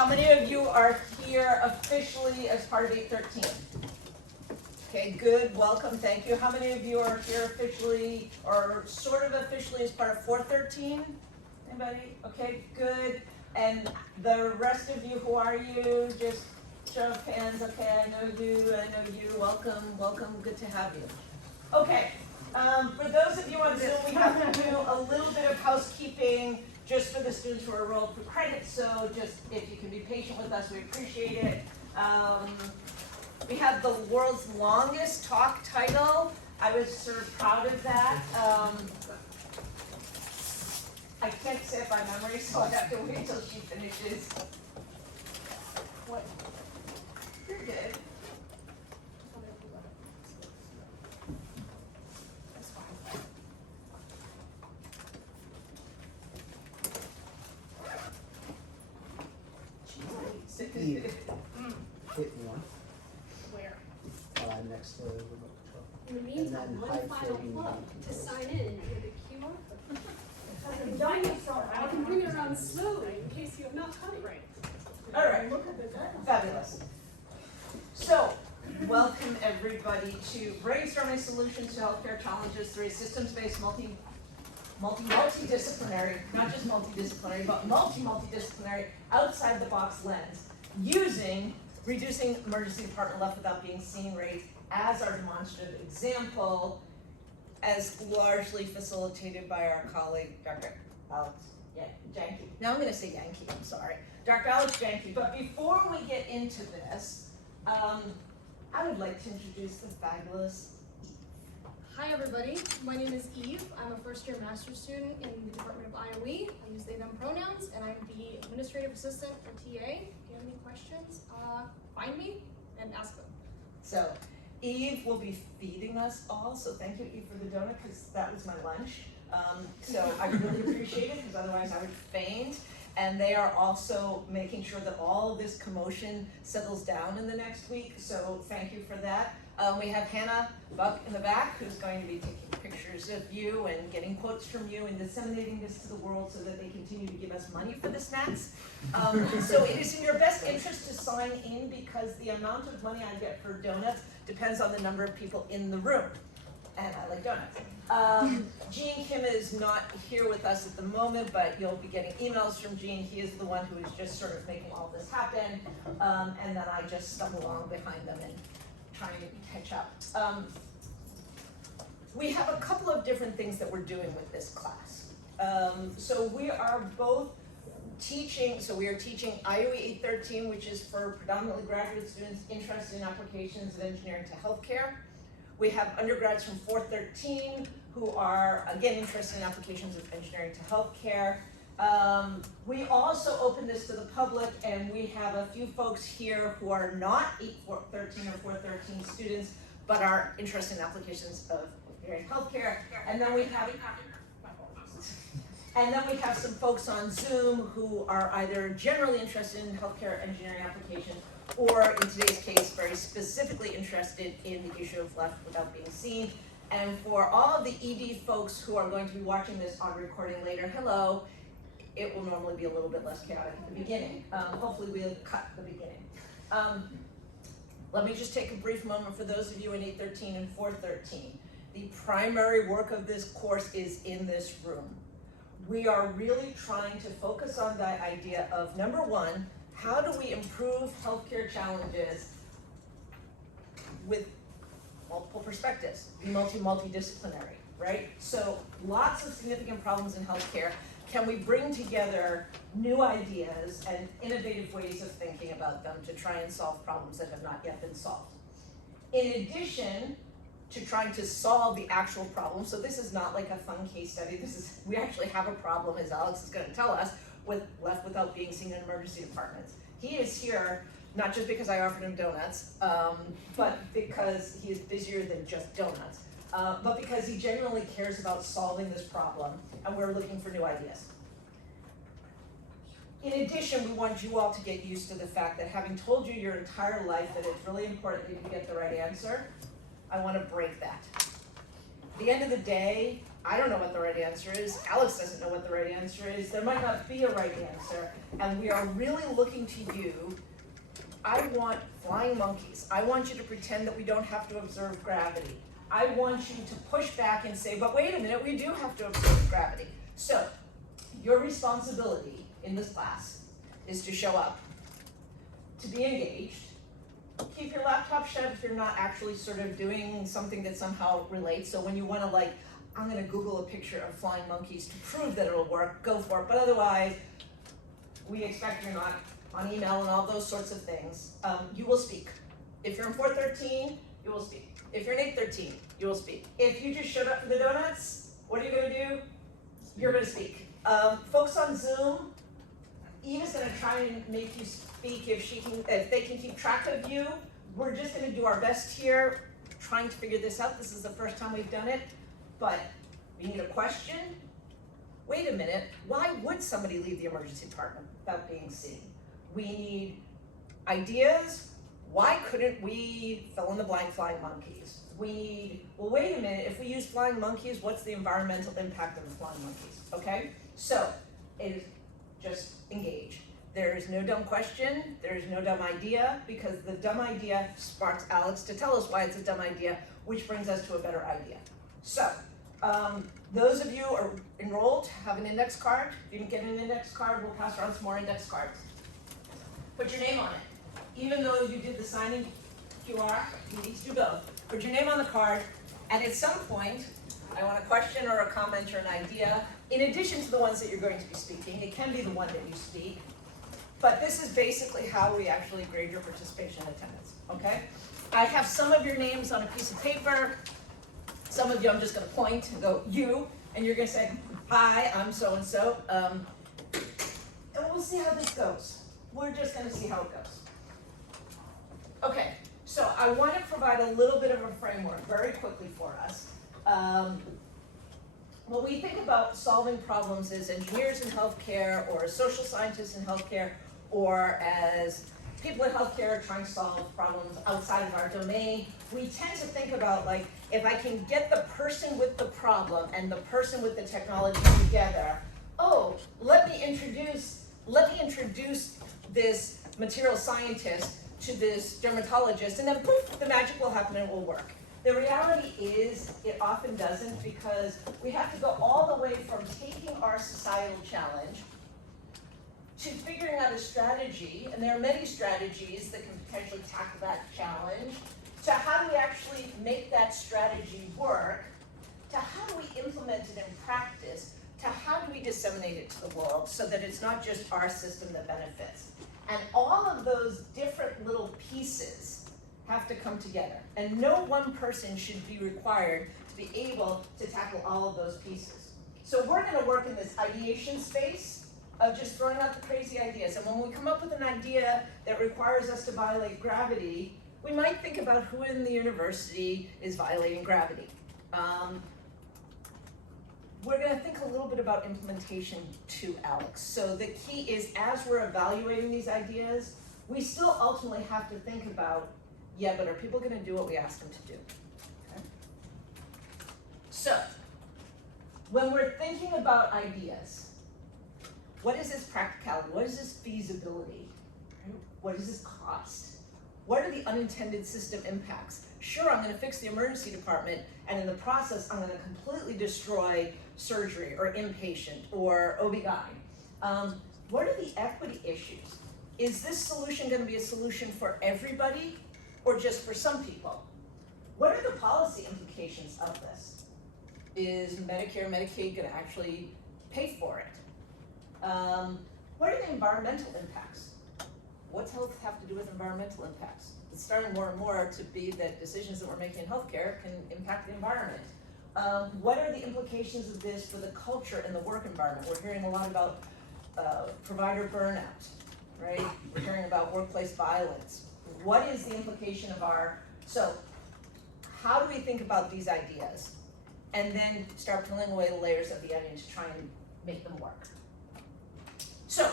How many of you are here officially as part of 813? Okay, good, welcome, thank you. How many of you are here officially or sort of officially as part of 413? Anybody? Okay, good. And the rest of you, who are you? Just show of hands. Okay, I know you, welcome, welcome, good to have you. Okay, for those of you on Zoom, we have to do a little bit of housekeeping just for the students who are enrolled for credit, so just if you can be patient with us, we appreciate it. We have the world's longest talk title. I was sort of proud of that. I can't say it by memory, so I have to wait till she finishes. What? You're good. Eve. Hit one. Where? Next to the remote control. In the meantime, And then one high final floating plug remote to control. sign in with the QR. I can bring it around slowly in case you have not caught it right. All right, fabulous. So, welcome everybody to Brainstorming Solutions to Healthcare Challenges through a systems-based multidisciplinary, not just multidisciplinary, but multidisciplinary, outside-the-box lens, using reducing emergency department left without being seen rates as our demonstrative example, as largely facilitated by our colleague, Dr. Alex Janke. Now I'm going to say Yankee, I'm sorry. Dr. Alex Janke. But before we get into this, I would like to introduce the fabulous Hi everybody, my name is Eve. I'm a first year master's student in the Department of IOE. I use they, them pronouns, and I'm the administrative assistant for TA. If you have any questions, find me and ask them. So Eve will be feeding us all, so thank you, Eve, for the donut, because that was my lunch. So I really appreciate it, because otherwise I would faint. And they are also making sure that all of this commotion settles down in the next week, so thank you for that. We have Hannah Buck in the back, who's going to be taking pictures of you and getting quotes from you and disseminating this to the world so that they continue to give us money for the snacks. So it is in your best interest to sign in, because the amount of money I get for donuts depends on the number of people in the room. And I like donuts. Gene Kim is not here with us at the moment, but you'll be getting emails from Gene. He is the one who is just sort of making all this happen. And then I just stumble along behind them and trying to catch up. We have a couple of different things that we're doing with this class. So we are both teaching, we are teaching IOE 813, which is for predominantly graduate students interested in applications of engineering to healthcare. We have undergrads from 413 who are, again, interested in applications of engineering to healthcare. We also open this to the public, and we have a few folks here who are not 813 or 413 students, but are interested in applications of engineering healthcare. And then we have some folks on Zoom who are either generally interested in healthcare engineering applications, or in today's case, very specifically interested in the issue of left without being seen. And for all of the ED folks who are going to be watching this on recording later, hello. It will normally be a little bit less chaotic at the beginning. Hopefully we'll cut the beginning. Let me just take a brief moment for those of you in 813 and 413. The primary work of this course is in this room. We are really trying to focus on the idea of, number one, how do we improve healthcare challenges with multiple perspectives, multidisciplinary, right? So lots of significant problems in healthcare. Can we bring together new ideas and innovative ways of thinking about them to try and solve problems that have not yet been solved? In addition to trying to solve the actual problem, so this is not like a fun case study, we actually have a problem, as Alex is going to tell us, with left without being seen in emergency departments. He is here not just because I offered him donuts, but because he is busier than just donuts. But because he genuinely cares about solving this problem, and we're looking for new ideas. In addition, we want you all to get used to the fact that, having told you your entire life that it's really important that you get the right answer, I want to break that. At the end of the day, I don't know what the right answer is. Alex doesn't know what the right answer is. There might not be a right answer. And we are really looking to you. I want flying monkeys. I want you to pretend that we don't have to observe gravity. I want you to push back and say, but wait a minute, we do have to observe gravity. So, your responsibility in this class is to show up, to be engaged. Keep your laptop shut if you're not actually sort of doing something that somehow relates. So when you want to like, I'm going to Google a picture of flying monkeys to prove that it'll work, go for it. But otherwise, we expect you're not on email and all those sorts of things. You will speak. If you're in 413, you will speak. If you're in 813, you will speak. If you just showed up for the donuts, what are you going to do? You're going to speak. Folks on Zoom, Eva's going to try and make you speak if they can keep track of you. We're just going to do our best here, trying to figure this out. This is the first time we've done it, but we need a question. Wait a minute, why would somebody leave the emergency department without being seen? We need ideas. Why couldn't we fill in the blank flying monkeys? We need, well, wait a minute, if we use flying monkeys, what's the environmental impact of the flying monkeys, okay? So, it is just engage. There is no dumb question, there is no dumb idea, because the dumb idea sparks Alex to tell us why it's a dumb idea, which brings us to a better idea. So, those of you who are enrolled have an index card. If you didn't get an index card, we'll pass around some more index cards. Put your name on it. Even though you did the signing QR, you need to do both. Put your name on the card, and at some point, I want a question or a comment or an idea, in addition to the ones that you're going to be speaking. It can be the one that you speak, but this is basically how we actually grade your participation and attendance, okay? I have some of your names on a piece of paper. Some of you I'm just gonna point and go, you, and you're gonna say, hi, I'm so-and-so. And we'll see how this goes. We're just gonna see how it goes. Okay, so I want to provide a little bit of a framework very quickly for us. When we think about solving problems as engineers in healthcare, or as social scientists in healthcare, or as people in healthcare trying to solve problems outside of our domain, we tend to think about like, if I can get the person with the problem and the person with the technology together, oh, let me introduce this material scientist to this dermatologist, and then poof, the magic will happen and it will work. The reality is, it often doesn't, because we have to go all the way from taking our societal challenge to figuring out a strategy, and there are many strategies that can potentially tackle that challenge, to how do we actually make that strategy work, to how do we implement it in practice, to how do we disseminate it to the world so that it's not just our system that benefits. And all of those different little pieces have to come together. And no one person should be required to be able to tackle all of those pieces. So we're gonna work in this ideation space of just throwing out the crazy ideas. And when we come up with an idea that requires us to violate gravity, we might think about who in the university is violating gravity. We're going to think a little bit about implementation too, Alex. So the key is, as we're evaluating these ideas, we still ultimately have to think about, yeah, but are people going to do what we ask them to do? Okay. So, when we're thinking about ideas, what is this practicality? What is this feasibility? What does this cost? What are the unintended system impacts? Sure, I'm going to fix the emergency department, and in the process, I'm going to completely destroy surgery or inpatient or OB-GYN. What are the equity issues? Is this solution going to be a solution for everybody or just for some people? What are the policy implications of this? Is Medicare, Medicaid going to actually pay for it? What are the environmental impacts? What's health have to do with environmental impacts? It's starting more and more to be that decisions that we're making in healthcare can impact the environment. What are the implications of this for the culture and the work environment? We're hearing a lot about provider burnout, right? We're hearing about workplace violence. What is the implication of so how do we think about these ideas? And then start peeling away the layers of the onion to try and make them work. So,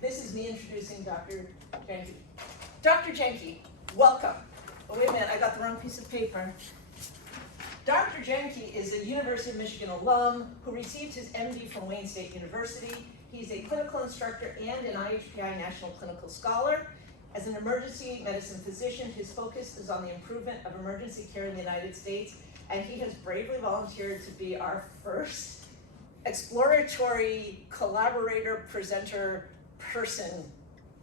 this is me introducing Dr. Janke. Dr. Janke, welcome. Oh, wait a minute, I got the wrong piece of paper. Dr. Janke is a University of Michigan alum who received his MD from Wayne State University. He's a clinical instructor and an IHPI National Clinical Scholar. As an emergency medicine physician, his focus is on the improvement of emergency care in the United States, and he has bravely volunteered to be our first exploratory collaborator, presenter person,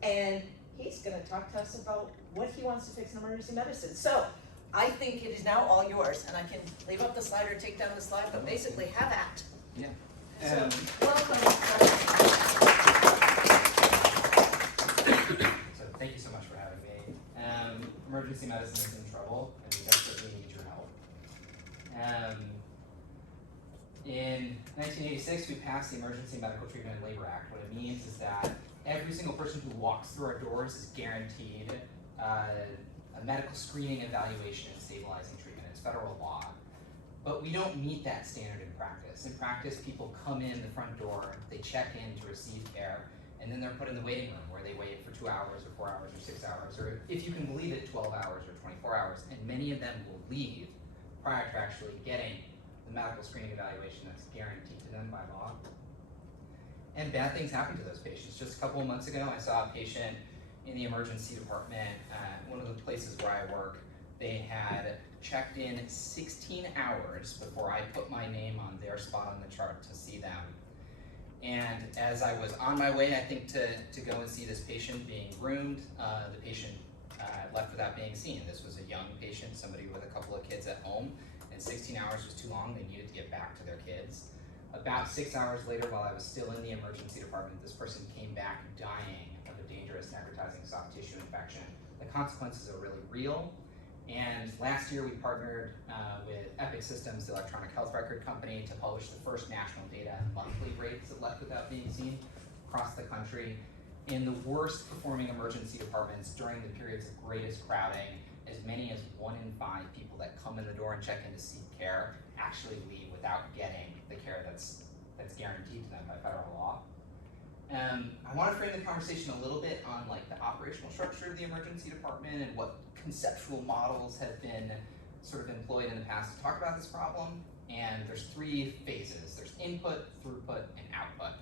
and he's gonna talk to us about what he wants to fix in emergency medicine. So, I think it is now all yours, and I can leave up the slide or take down the slide, but basically have at. Yeah. So, welcome. So thank you so much for having me. Emergency medicine is in trouble, and we desperately need your help. In 1986, we passed the Emergency Medical Treatment and Labor Act. What it means is that every single person who walks through our doors is guaranteed a medical screening, evaluation, and stabilizing treatment. It's federal law. But we don't meet that standard in practice. In practice, people come in the front door, they check in to receive care, and then they're put in the waiting room where they wait for 2 hours or 4 hours or 6 hours, or if you can believe it, 12 hours or 24 hours, and many of them will leave prior to actually getting the medical screening evaluation that's guaranteed to them by law. And bad things happen to those patients. Just a couple of months ago, I saw a patient in the emergency department, one of the places where I work. They had checked in 16 hours before I put my name on their spot on the chart to see them. And as I was on my way, I think, to go and see this patient being groomed, the patient left without being seen. This was a young patient, somebody with a couple of kids at home, and 16 hours was too long. They needed to get back to their kids. About 6 hours later, while I was still in the emergency department, this person came back dying of a dangerous necrotizing soft tissue infection. The consequences are really real. And last year we partnered with Epic Systems, the electronic health record company, to publish the first national data on monthly rates of left without being seen across the country. In the worst performing emergency departments during the periods of greatest crowding, as many as 1 in 5 people that come in the door and check in to seek care actually leave without getting the care that's guaranteed to them by federal law. I want to frame the conversation a little bit on like the operational structure of the emergency department and what conceptual models have been sort of employed in the past to talk about this problem. And there's 3 phases. There's input, throughput, and output.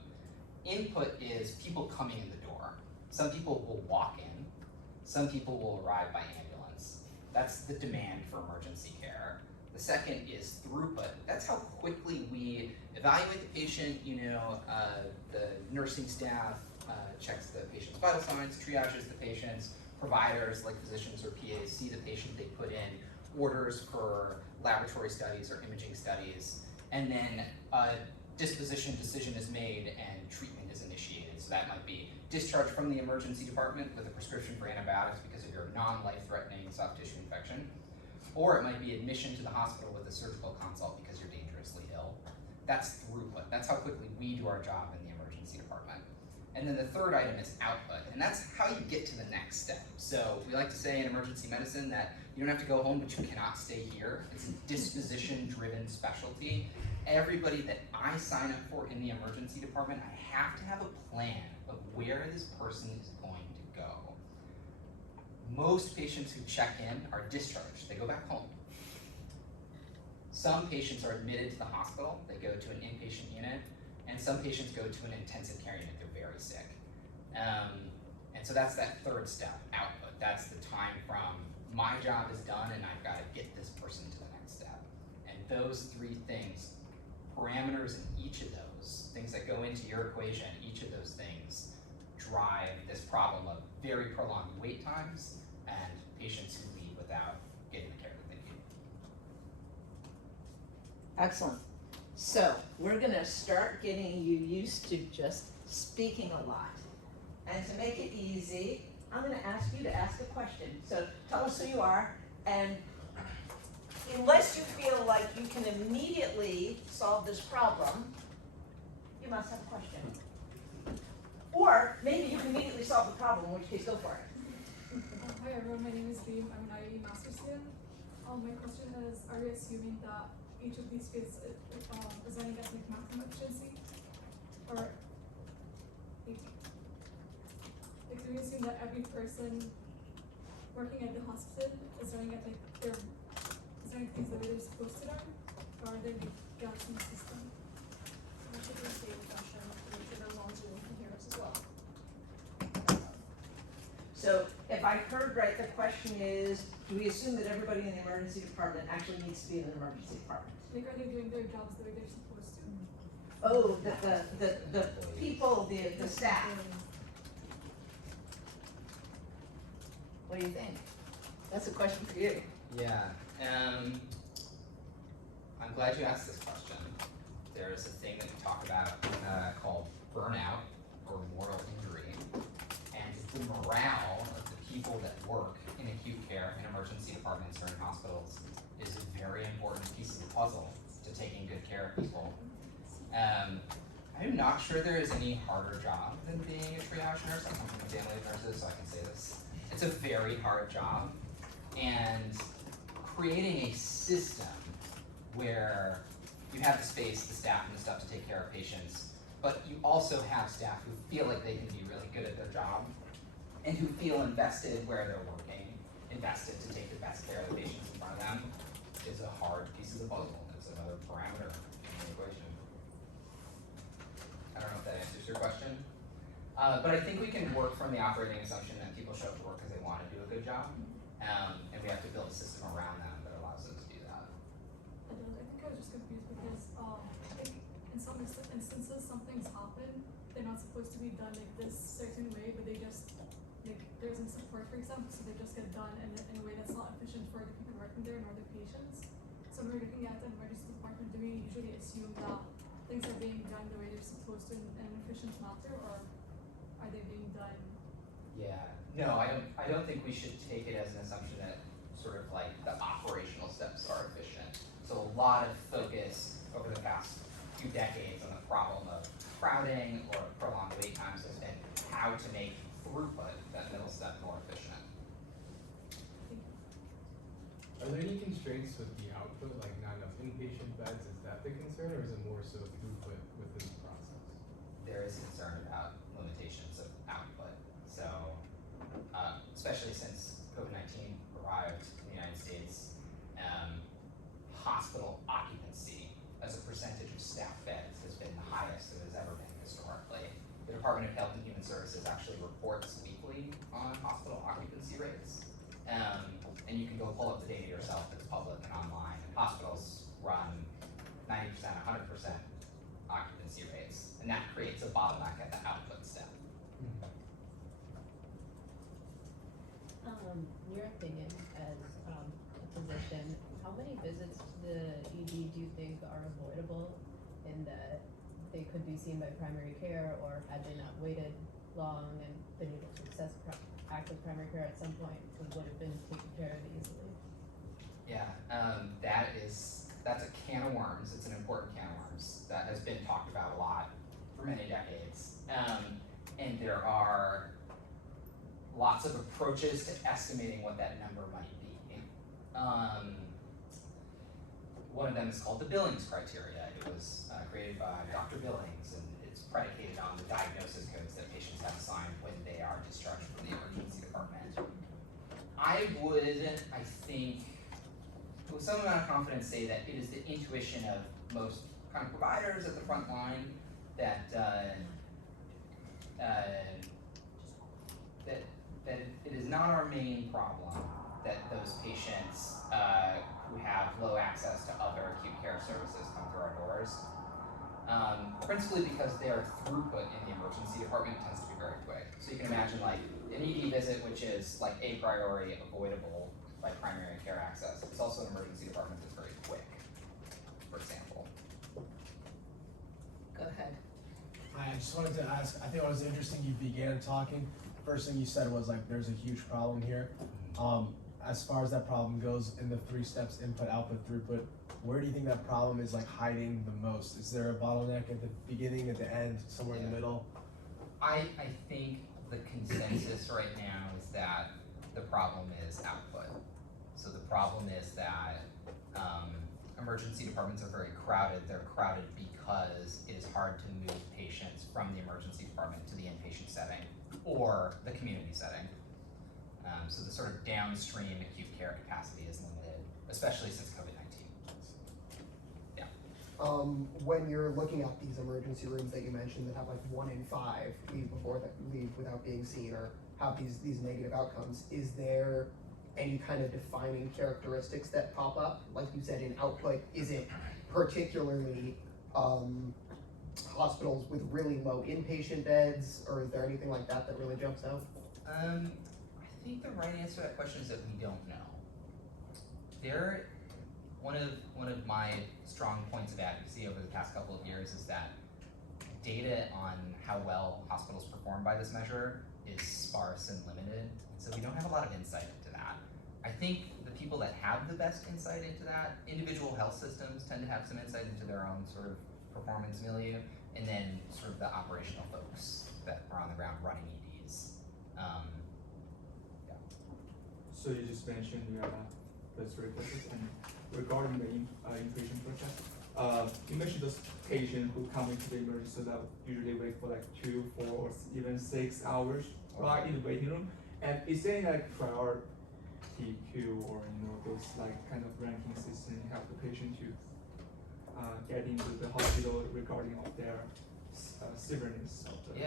Input is people coming in the door. Some people will walk in. Some people will arrive by ambulance. That's the demand for emergency care. The second is throughput. That's how quickly we evaluate the patient. The nursing staff checks the patient's vital signs, triages the patients. Providers like physicians or PAs see the patient, they put in orders for laboratory studies or imaging studies, and then a disposition decision is made and treatment is initiated. So that might be discharge from the emergency department with a prescription for antibiotics because of your non-life-threatening soft tissue infection, or it might be admission to the hospital with a surgical consult because you're dangerously ill. That's throughput. That's how quickly we do our job in the emergency department. And then the third item is output, and that's how you get to the next step. So we like to say in emergency medicine that you don't have to go home, but you cannot stay here. It's a disposition-driven specialty. Everybody that I sign up for in the emergency department, I have to have a plan of where this person is going to go. Most patients who check in are discharged. They go back home. Some patients are admitted to the hospital. They go to an inpatient unit, and some patients go to an intensive care unit. They're very sick. And so that's that third step, output. That's the time from my job is done and I've got to get this person to the next step. And those 3 things, parameters in each of those, things that go into your equation, each of those things drive this problem of very prolonged wait times and patients who leave without getting the care that they need. Excellent. So we're gonna start getting you used to just speaking a lot. And to make it easy, I'm gonna ask you to ask a question. So tell us who you are, and unless you feel like you can immediately solve this problem, you must have a question. Or maybe you can immediately solve the problem, in which case go for it. Hi everyone, my name is Beam. I'm an IE master's student. My question is, are you assuming that each of these fields is running at like maximum efficiency? Or do you assume that every person working at the hospital is running at like their learning things the way they're supposed to learn, or are there like gaps in the system? That's a good same question, make sure those on Zoom can hear us as well. So if I heard right, the question is, do we assume that everybody in the emergency department actually needs to be in an emergency department? Like, are they doing their jobs the way they're supposed to? Oh, the people, the staff. What do you think? That's a question for you. Yeah, I'm glad you asked this question. There's a thing that we talk about called burnout or mortal injury, and the morale of the people that work in acute care in emergency departments or in hospitals is a very important piece of the puzzle to taking good care of people. I'm not sure there is any harder job than being a triage nurse. I come from a family of nurses, so I can say this. It's a very hard job, and creating a system where you have the space, the staff, and the stuff to take care of patients, but you also have staff who feel like they can be really good at their job and who feel invested where they're working, invested to take the best care of the patients in front of them, is a hard piece of the puzzle. It's another parameter in the equation. I don't know if that answers your question. But I think we can work from the operating assumption that people show up to work because they want to do a good job, and we have to build a system around them that allows them to do that. I think I was just confused because I think in some instances something's happened. They're not supposed to be done like this certain way, but they just like there isn't support, for example, so they just get done in a way that's not efficient for the people working there nor the patients. So when we're looking at an emergency department, do we usually assume that things are being done the way they're supposed to in an efficient manner, or are they being done? Yeah, no, I don't think we should take it as an assumption that sort of like the operational steps are efficient. So a lot of focus over the past few decades on the problem of crowding or prolonged wait times has been how to make throughput, that middle step, more efficient. Are there any constraints with the output, like not enough inpatient beds? Is that the concern, or is it more so throughput within the process? There is concern about limitations of output. So, especially since COVID-19 arrived in the United States, hospital occupancy as a percentage of staff beds has been the highest it has ever been historically. The Department of Health and Human Services actually reports weekly on hospital occupancy rates. And you can go pull up the data yourself, it's public and online. Hospitals run 90%, 100% occupancy rates, and that creates a bottleneck at the output step. In your opinion, as a physician, how many visits to the ED do you think are avoidable in that they could be seen by primary care, or had they not waited long and been able to access active primary care at some point, it would have been taken care of easily? Yeah, that's a can of worms. It's an important can of worms that has been talked about a lot for many decades. And there are lots of approaches to estimating what that number might be. One of them is called the Billings criteria. It was created by Dr. Billings, and it's predicated on the diagnosis codes that patients have assigned when they are discharged from the emergency department. I would, I think, with some amount of confidence say that it is the intuition of most kind of providers at the front line that that it is not our main problem that those patients who have low access to other acute care services come through our doors. Principally because their throughput in the emergency department tends to be very quick. So you can imagine like an ED visit, which is like a priori avoidable by primary care access. It's also an emergency department that's very quick, for example. Go ahead. I just wanted to ask, I think it was interesting you began talking. First thing you said was like, there's a huge problem here. As far as that problem goes in the 3 steps, input, output, throughput, where do you think that problem is like hiding the most? Is there a bottleneck at the beginning, at the end, somewhere in the middle? I think the consensus right now is that the problem is output. So the problem is that emergency departments are very crowded. They're crowded because it is hard to move patients from the emergency department to the inpatient setting or the community setting. So the sort of downstream acute care capacity is limited. especially since COVID-19. When you're looking at these emergency rooms that you mentioned that have like 1 in 5 leave without being seen or have these negative outcomes, is there any kind of defining characteristics that pop up? Like you said in output, is it particularly hospitals with really low inpatient beds, or is there anything like that that really jumps out? I think the right answer to that question is that we don't know. One of my strong points of advocacy over the past couple of years is that data on how well hospitals perform by this measure is sparse and limited, so we don't have a lot of insight into that. I think the people that have the best insight into that, individual health systems tend to have some insight into their own sort of performance milieu, and then sort of the operational folks that are on the ground running EDs. So you just mentioned the 3 process, and regarding the inpatient process, you mentioned those patients who come into the emergency that usually wait for like 2, 4, or even 6 hours right in the waiting room. And is there any like priority queue or those like kind of ranking system you help the patient to get into the hospital regarding of their severeness of the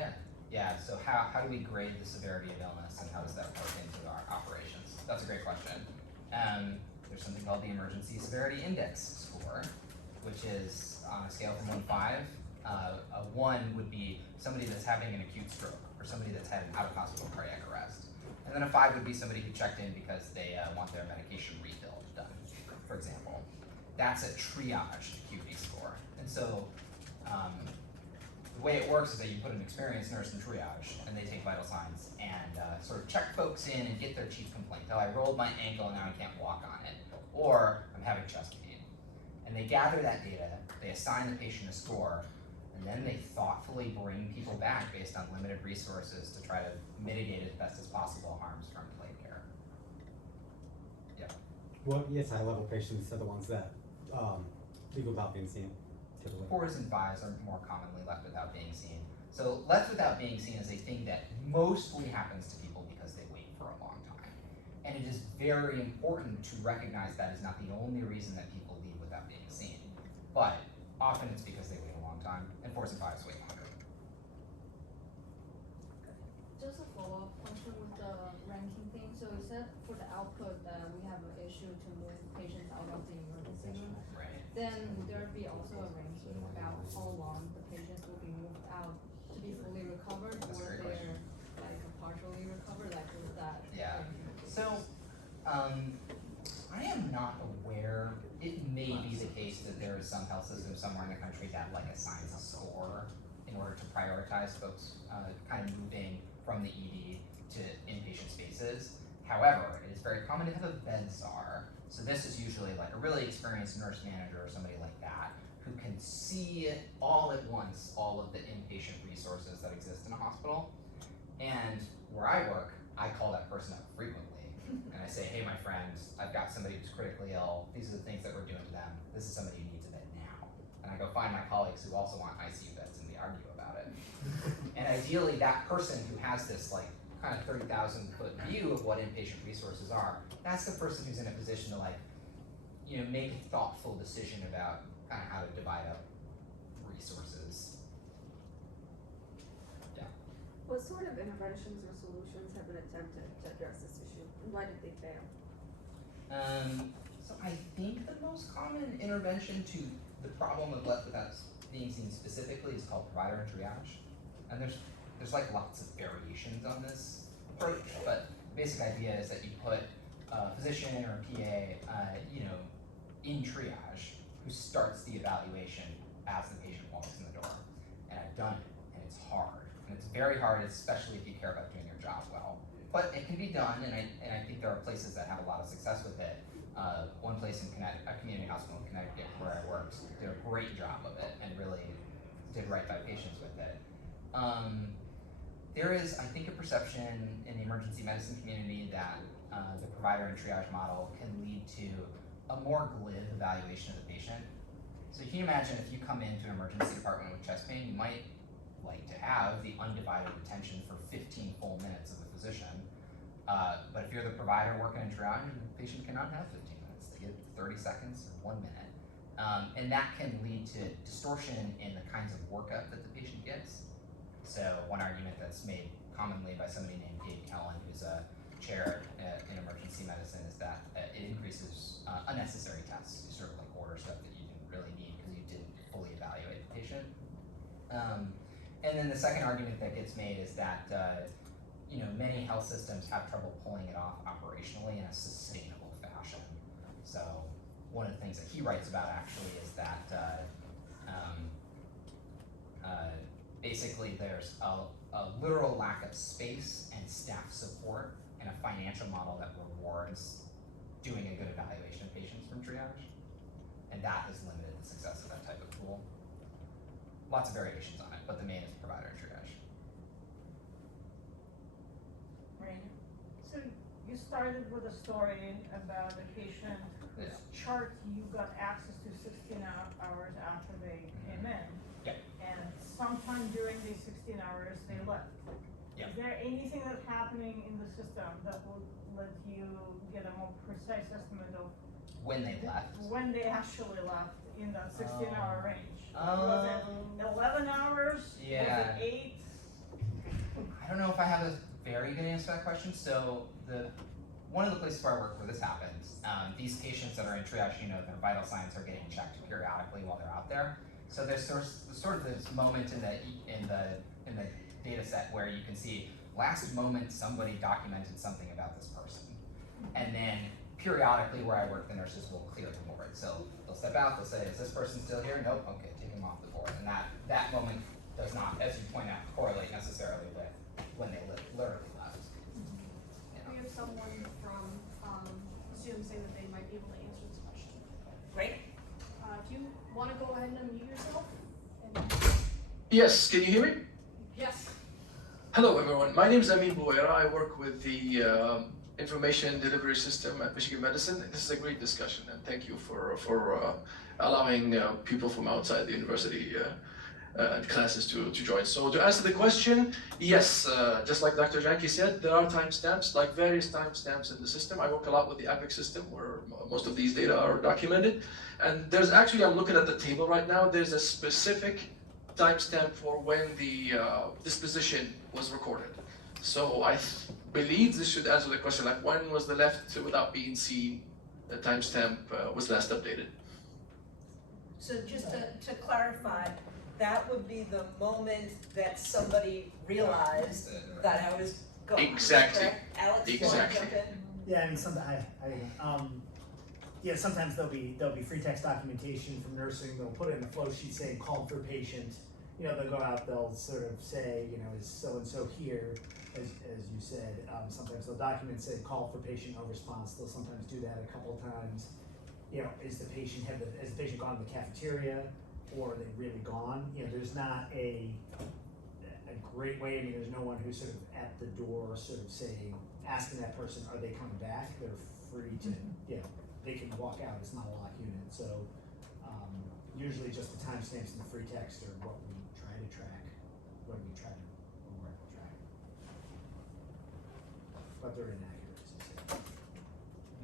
Yeah. So how do we grade the severity of illness, and how does that work into our operations? That's a great question. There's something called the Emergency Severity Index score, which is on a scale from 1 to 5. A 1 would be somebody that's having an acute stroke, or somebody that's had an out-of-hospital cardiac arrest. And then a 5 would be somebody who checked in because they want their medication refilled done, for example. That's a triage acuity score. And so the way it works is that you put an experienced nurse in triage, and they take vital signs and sort of check folks in and get their chief complaint. Oh, I rolled my ankle and now I can't walk on it. Or I'm having chest pain. And they gather that data, they assign the patient a score, and then they thoughtfully bring people back based on limited resources to try to mitigate as best as possible harms from delayed care. Yeah. Well, yes, high-level patients are the ones that leave without being seen. Typically. 4s and 5s are more commonly left without being seen. So left without being seen is a thing that mostly happens to people because they wait for a long time. And it is very important to recognize that is not the only reason that people leave without being seen. But often it's because they wait a long time, and 4s and 5s wait longer. Just a follow-up question with the ranking thing. So you said for the output that we have an issue to move patients out of the emergency room. Right. Then would there be also a ranking about how long the patients will be moved out to be fully recovered, That's a or great they're like partially recovered? Like is that? Yeah. So, I am not aware. It may be the case that there is some health system somewhere in the country that like assigns a score in order to prioritize folks kind of moving from the ED to inpatient spaces. However, it is very common to have a bed czar. So this is usually like a really experienced nurse manager or somebody like that who can see all at once all of the inpatient resources that exist in a hospital. And where I work, I call that person up frequently. And I say, hey, my friend, I've got somebody who's critically ill. These are the things that we're doing to them. This is somebody who needs a bed now. And I go find my colleagues who also want ICU beds, and we argue about it. And ideally, that person who has this like kind of 30,000-foot view of what inpatient resources are, that's the person who's in a position to like, make a thoughtful decision about kind of how to divide up resources. Yeah. What sort of interventions or solutions have been attempted to address this issue, and why did they fail? So I think the most common intervention to the problem of left without being seen specifically is called provider triage. And there's like lots of variations on this approach, but the basic idea is that you put a physician or a PA, in triage who starts the evaluation as the patient walks in the door. And I've done it, and it's hard. And it's very hard, especially if you care about doing your job well. But it can be done, and I think there are places that have a lot of success with it. One place in Connecticut, a community hospital in Connecticut where I worked, did a great job of it and really did right by patients with it. There is, I think, a perception in the emergency medicine community that the provider and triage model can lead to a more glib evaluation of the patient. So you can imagine if you come into an emergency department with chest pain, you might like to have the undivided attention for 15 full minutes of the physician. But if you're the provider working in triage, the patient cannot have 15 minutes. They give 30 seconds or 1 minute. And that can lead to distortion in the kinds of workup that the patient gets. So one argument that's made commonly by somebody named Dave Kellen, who's a chair in emergency medicine, is that it increases unnecessary tests. You sort of like order stuff that you didn't really need because you didn't fully evaluate the patient. And then the second argument that gets made is that many health systems have trouble pulling it off operationally in a sustainable fashion. So one of the things that he writes about actually is that basically there's a literal lack of space and staff support and a financial model that rewards doing a good evaluation of patients from triage. And that has limited the success of that type of tool. Lots of variations on it, but the main is provider and triage. So you started with a story about a patient whose chart you got access to 16 hours after they came in. Yeah. And sometime during these 16 hours they left. Yeah. Is there anything that's happening in the system that would let you get a more precise estimate of When they left? when they actually left in that 16-hour range? Was it 11 hours? Yeah. Was it 8? I don't know if I have a very good answer to that question. So one of the places where I work where this happens, these patients that are in triage, their vital signs are getting checked periodically while they're out there. So there's sort of this moment in the data set where you can see last moment somebody documented something about this person, and then periodically where I work, the nurses will clear the board. So they'll step out, they'll say, is this person still here? Nope, okay, take him off the board. And that moment does not, as you point out, correlate necessarily with when they literally left. We have someone from Zoom saying that they might be able to answer this question. Great. If you want to go ahead and unmute yourself. Yes, can you hear me? Yes. Hello everyone, my name is Amin Bouera. I work with the Information Delivery System at Michigan Medicine. This is a great discussion and thank you for allowing people from outside the university classes to join. So to answer the question, yes, just like Dr. Janke said, there are timestamps, like various timestamps in the system. I work a lot with the EPIC system where most of these data are documented. And there's actually, I'm looking at the table right now, there's a specific timestamp for when the disposition was recorded. So I believe this should answer the question, like when was the left without being seen, the timestamp was last updated. So just to clarify, that would be the moment that somebody realized that I was going. Exactly. Correct? Alex, Exactly. you wanna jump in? Yeah, I mean, sometimes there'll be free text documentation from nursing. They'll put it in a flow sheet saying called for patient. They'll go out. They'll sort of say, is so and so here, as you said. Sometimes they'll document say call for patient, no response. They'll sometimes do that a couple of times. Has the patient gone to the cafeteria, or are they really gone? There's not a great way. I mean, there's no one who's sort of at the door, sort of saying, asking that person, are they coming back? They're free to, they can walk out. It's not a lock unit. So usually just the timestamps in the free text are what we try to track, what we try to track. But they're inaccurate, as you said.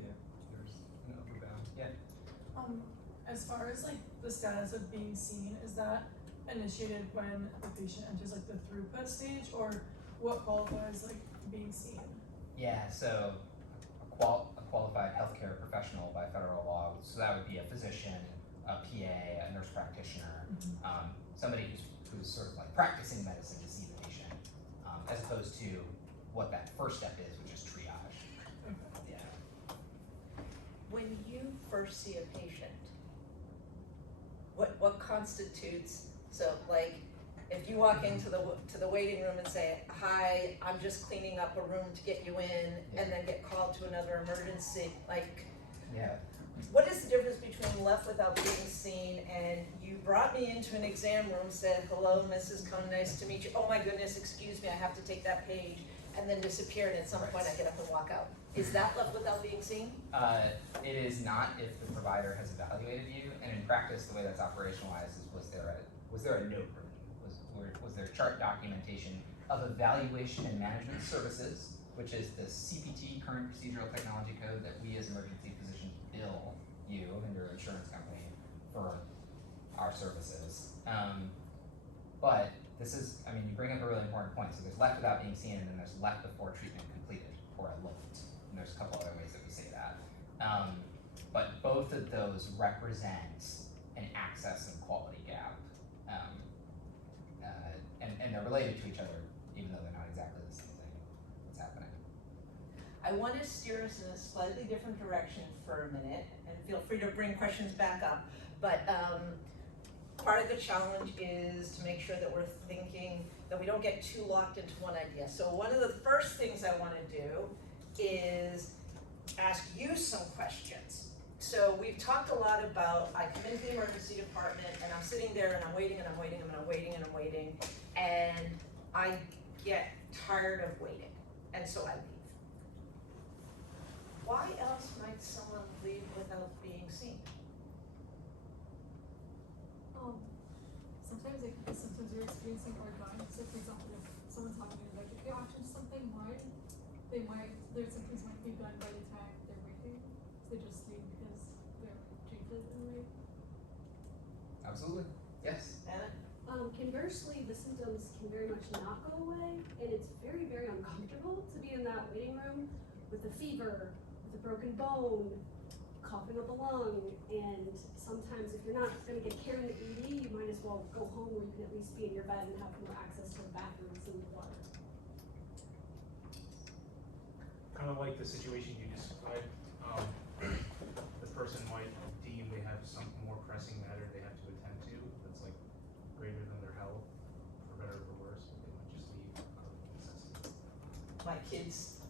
Yeah, there's an upper bound. Yeah. As far as like the status of being seen, is that initiated when the patient enters like the throughput stage, or what qualifies like being seen? Yeah, so a qualified healthcare professional by federal law, so that would be a physician, a PA, a nurse practitioner, somebody who's sort of like practicing medicine to see the patient, as opposed to what that first step is, which is triage. Yeah. When you first see a patient, what constitutes, so like, if you walk into the waiting room and say, hi, I'm just cleaning up a room to get you in, and then get called to another emergency, like, what is the difference between left without being seen and you brought me into an exam room, said, hello, Mrs. Cohn, nice to meet you, oh my goodness, excuse me, I have to take that page, and then disappear, and at some point I get up and walk out. Is that left without being seen? It is not if the provider has evaluated you, and in practice, the way that's operationalized is was there a note written? Was there chart documentation of evaluation and management services, which is the CPT, current procedural technology code, that we as emergency physicians bill you and your insurance company for our services. But this is, I mean, you bring up a really important point. So there's left without being seen, and then there's left before treatment completed, or eloped. And there's a couple other ways that we say that. But both of those represent an access and quality gap. And they're related to each other, even though they're not exactly the same thing. What's happening? I want to steer us in a slightly different direction for a minute, and feel free to bring questions back up. But part of the challenge is to make sure that we're thinking, that we don't get too locked into one idea. So one of the first things I want to do is ask you some questions. So we've talked a lot about, I come into the emergency department and I'm sitting there and I'm waiting and I'm waiting and I'm waiting and I'm waiting, and I get tired of waiting, and so I leave. Why else might someone leave without being seen? Sometimes it could be symptoms you're experiencing or dying. So for example, if someone's having an allergic reaction to something, their symptoms might be done by the time they're waiting. So they just leave because they're treated in a way. Absolutely. Yes. Anna? Conversely, the symptoms can very much not go away, and it's very, very uncomfortable to be in that waiting room with a fever, with a broken bone, coughing up a lung, and sometimes if you're not going to get care in the ED, you might as well go home where you can at least be in your bed and have more access to the bathrooms and the water. Kind of like the situation you described, the person might deem they have some more pressing matter they have to attend to that's like greater than their health, for better or for worse, but they might just leave out of necessity. My kid's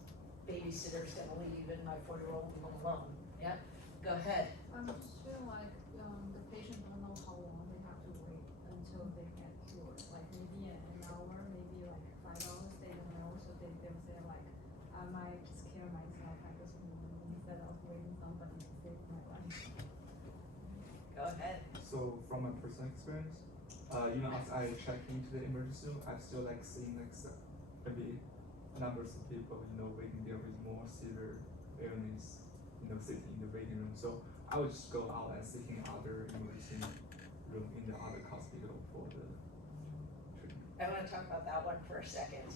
babysitter's gonna leave and my 4-year-old will be home alone. Yeah, go ahead. I'm just feeling like the patient don't know how long they have to wait until they get cured. Like maybe an hour, maybe like 5 hours, they don't know. So they'll say like, I might just cure myself at this moment instead of waiting somebody to save my life. Go ahead. So from my personal experience, as I check into the emergency room, I still like seeing maybe numbers of people, waiting there with more severe illness, sitting in the waiting room. So I would just go out and seeking other emergency room in the other hospital for the treatment. I want to talk about that one for a second.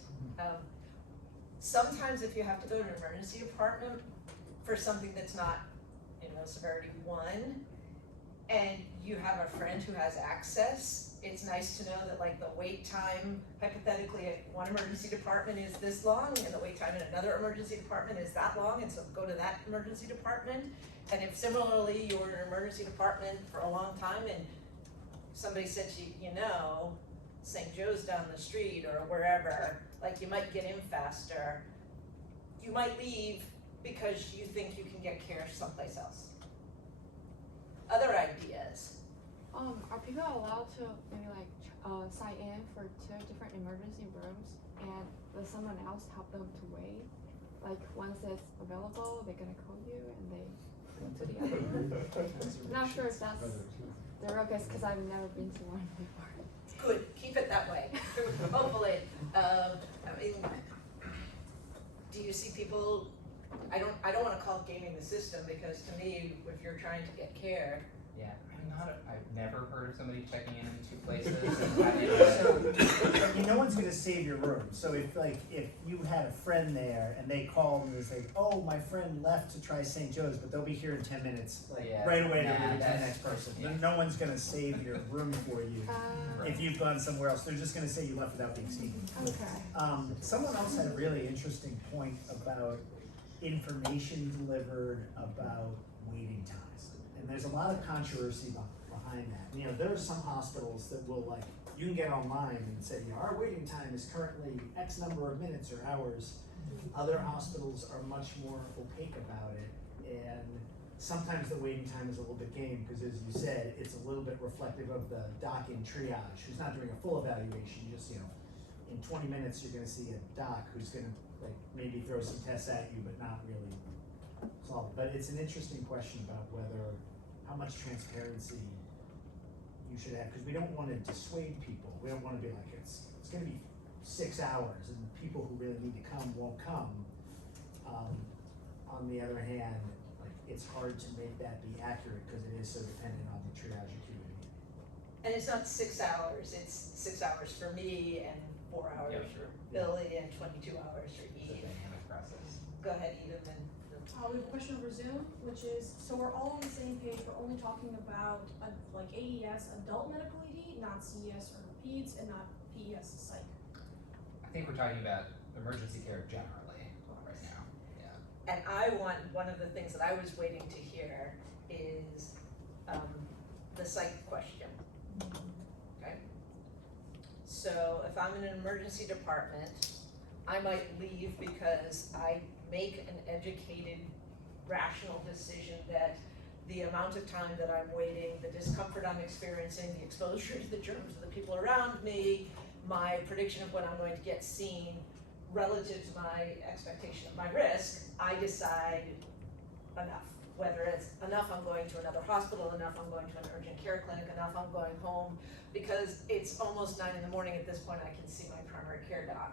Sometimes if you have to go to an emergency department for something that's not, severity 1, and you have a friend who has access, it's nice to know that like the wait time, hypothetically at one emergency department is this long, and the wait time in another emergency department is that long, and so go to that emergency department. And if similarly you were in an emergency department for a long time and somebody said to you, St. Joe's down the street or wherever, like you might get in faster, you might leave because you think you can get care someplace else. Other ideas? Are people allowed to maybe sign in for 2 different emergency rooms, and let someone else help them to wait? Like once it's available, they're gonna call you and they go to the other room. Not sure if that's the real case because I've never been to one before. Good, keep it that way. Hopefully, do you see people? I don't want to call it gaming the system, because to me, if you're trying to get care. Yeah, I've never heard of somebody checking in 2 places. And No one's gonna save your room. So if you had a friend there and they called and they say, oh, my friend left to try St. Joe's, but they'll be here in 10 minutes, right away to move to the next person. Yeah. No one's gonna save your room for you if you've gone somewhere else. They're just gonna say you left without being seen. Okay. Someone else had a really interesting point about information delivered about waiting times. And there's a lot of controversy behind that. There are some hospitals that will you can get online and say, our waiting time is currently X number of minutes or hours. Other hospitals are much more opaque about it. And sometimes the waiting time is a little bit game, because as you said, it's a little bit reflective of the doc in triage, who's not doing a full evaluation. Just, in 20 minutes, you're gonna see a doc who's gonna maybe throw some tests at you, but not really solve it. But it's an interesting question about how much transparency you should have, because we don't want to dissuade people. We don't want to be like, it's going to be 6 hours, and people who really need to come won't come. On the other hand, it's hard to make that be accurate because it is so dependent on the triage acuity. And it's not 6 hours, it's 6 hours for me and 4 hours Yep. for Billy and 22 hours for It's a Eve. dynamic process. Go ahead, Eve, and then. We have a question over Zoom, which is, so we're all on the same page, we're only talking about like AES, adult medical ED, not CES or peds, and not PES psych. I think we're talking about emergency care generally right now. Yeah. And I want, one of the things that I was waiting to hear is the psych question. Okay? So if I'm in an emergency department, I might leave because I make an educated, rational decision that the amount of time that I'm waiting, the discomfort I'm experiencing, the exposure to the germs of the people around me, my prediction of when I'm going to get seen relative to my expectation of my risk, I decide enough. Whether it's enough I'm going to another hospital, enough I'm going to an urgent care clinic, enough I'm going home, because it's almost 9 in the morning at this point, I can see my primary care doc.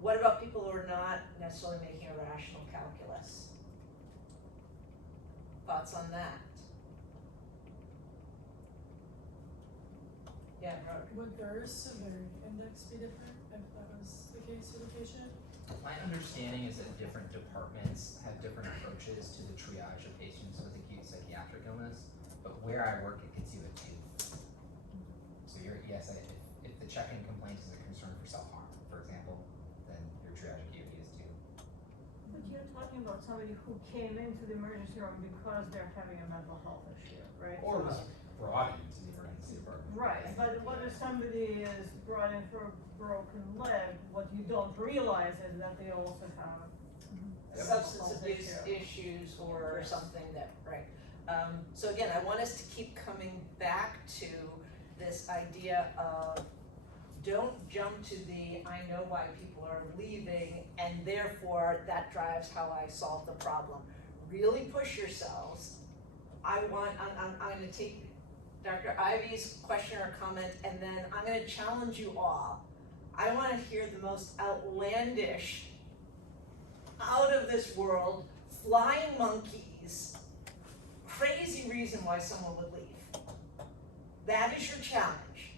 What about people who are not necessarily making a rational calculus? Thoughts on that? Yeah, Road. Would their severity index be different if that was the case for the patient? My understanding is that different departments have different approaches to the triage of patients with acute psychiatric illness, but where I work, it gets you a 2. So if the check-in complaint is a concern for self-harm, for example, then your triage acuity is 2. But you're talking about somebody who came into the emergency room because they're having a mental health issue, right? Or was brought into the emergency department. Right, but what if somebody is brought in for a broken leg, what you don't realize is that they also have Yep. Substance abuse issues or something that, right. So again, I want us to keep coming back to this idea of don't jump to the I know why people are leaving and therefore that drives how I solve the problem. Really push yourselves. I'm gonna take Dr. Ivy's question or comment and then I'm gonna challenge you all. I wanna hear the most outlandish, out of this world, flying monkeys, crazy reason why someone would leave. That is your challenge.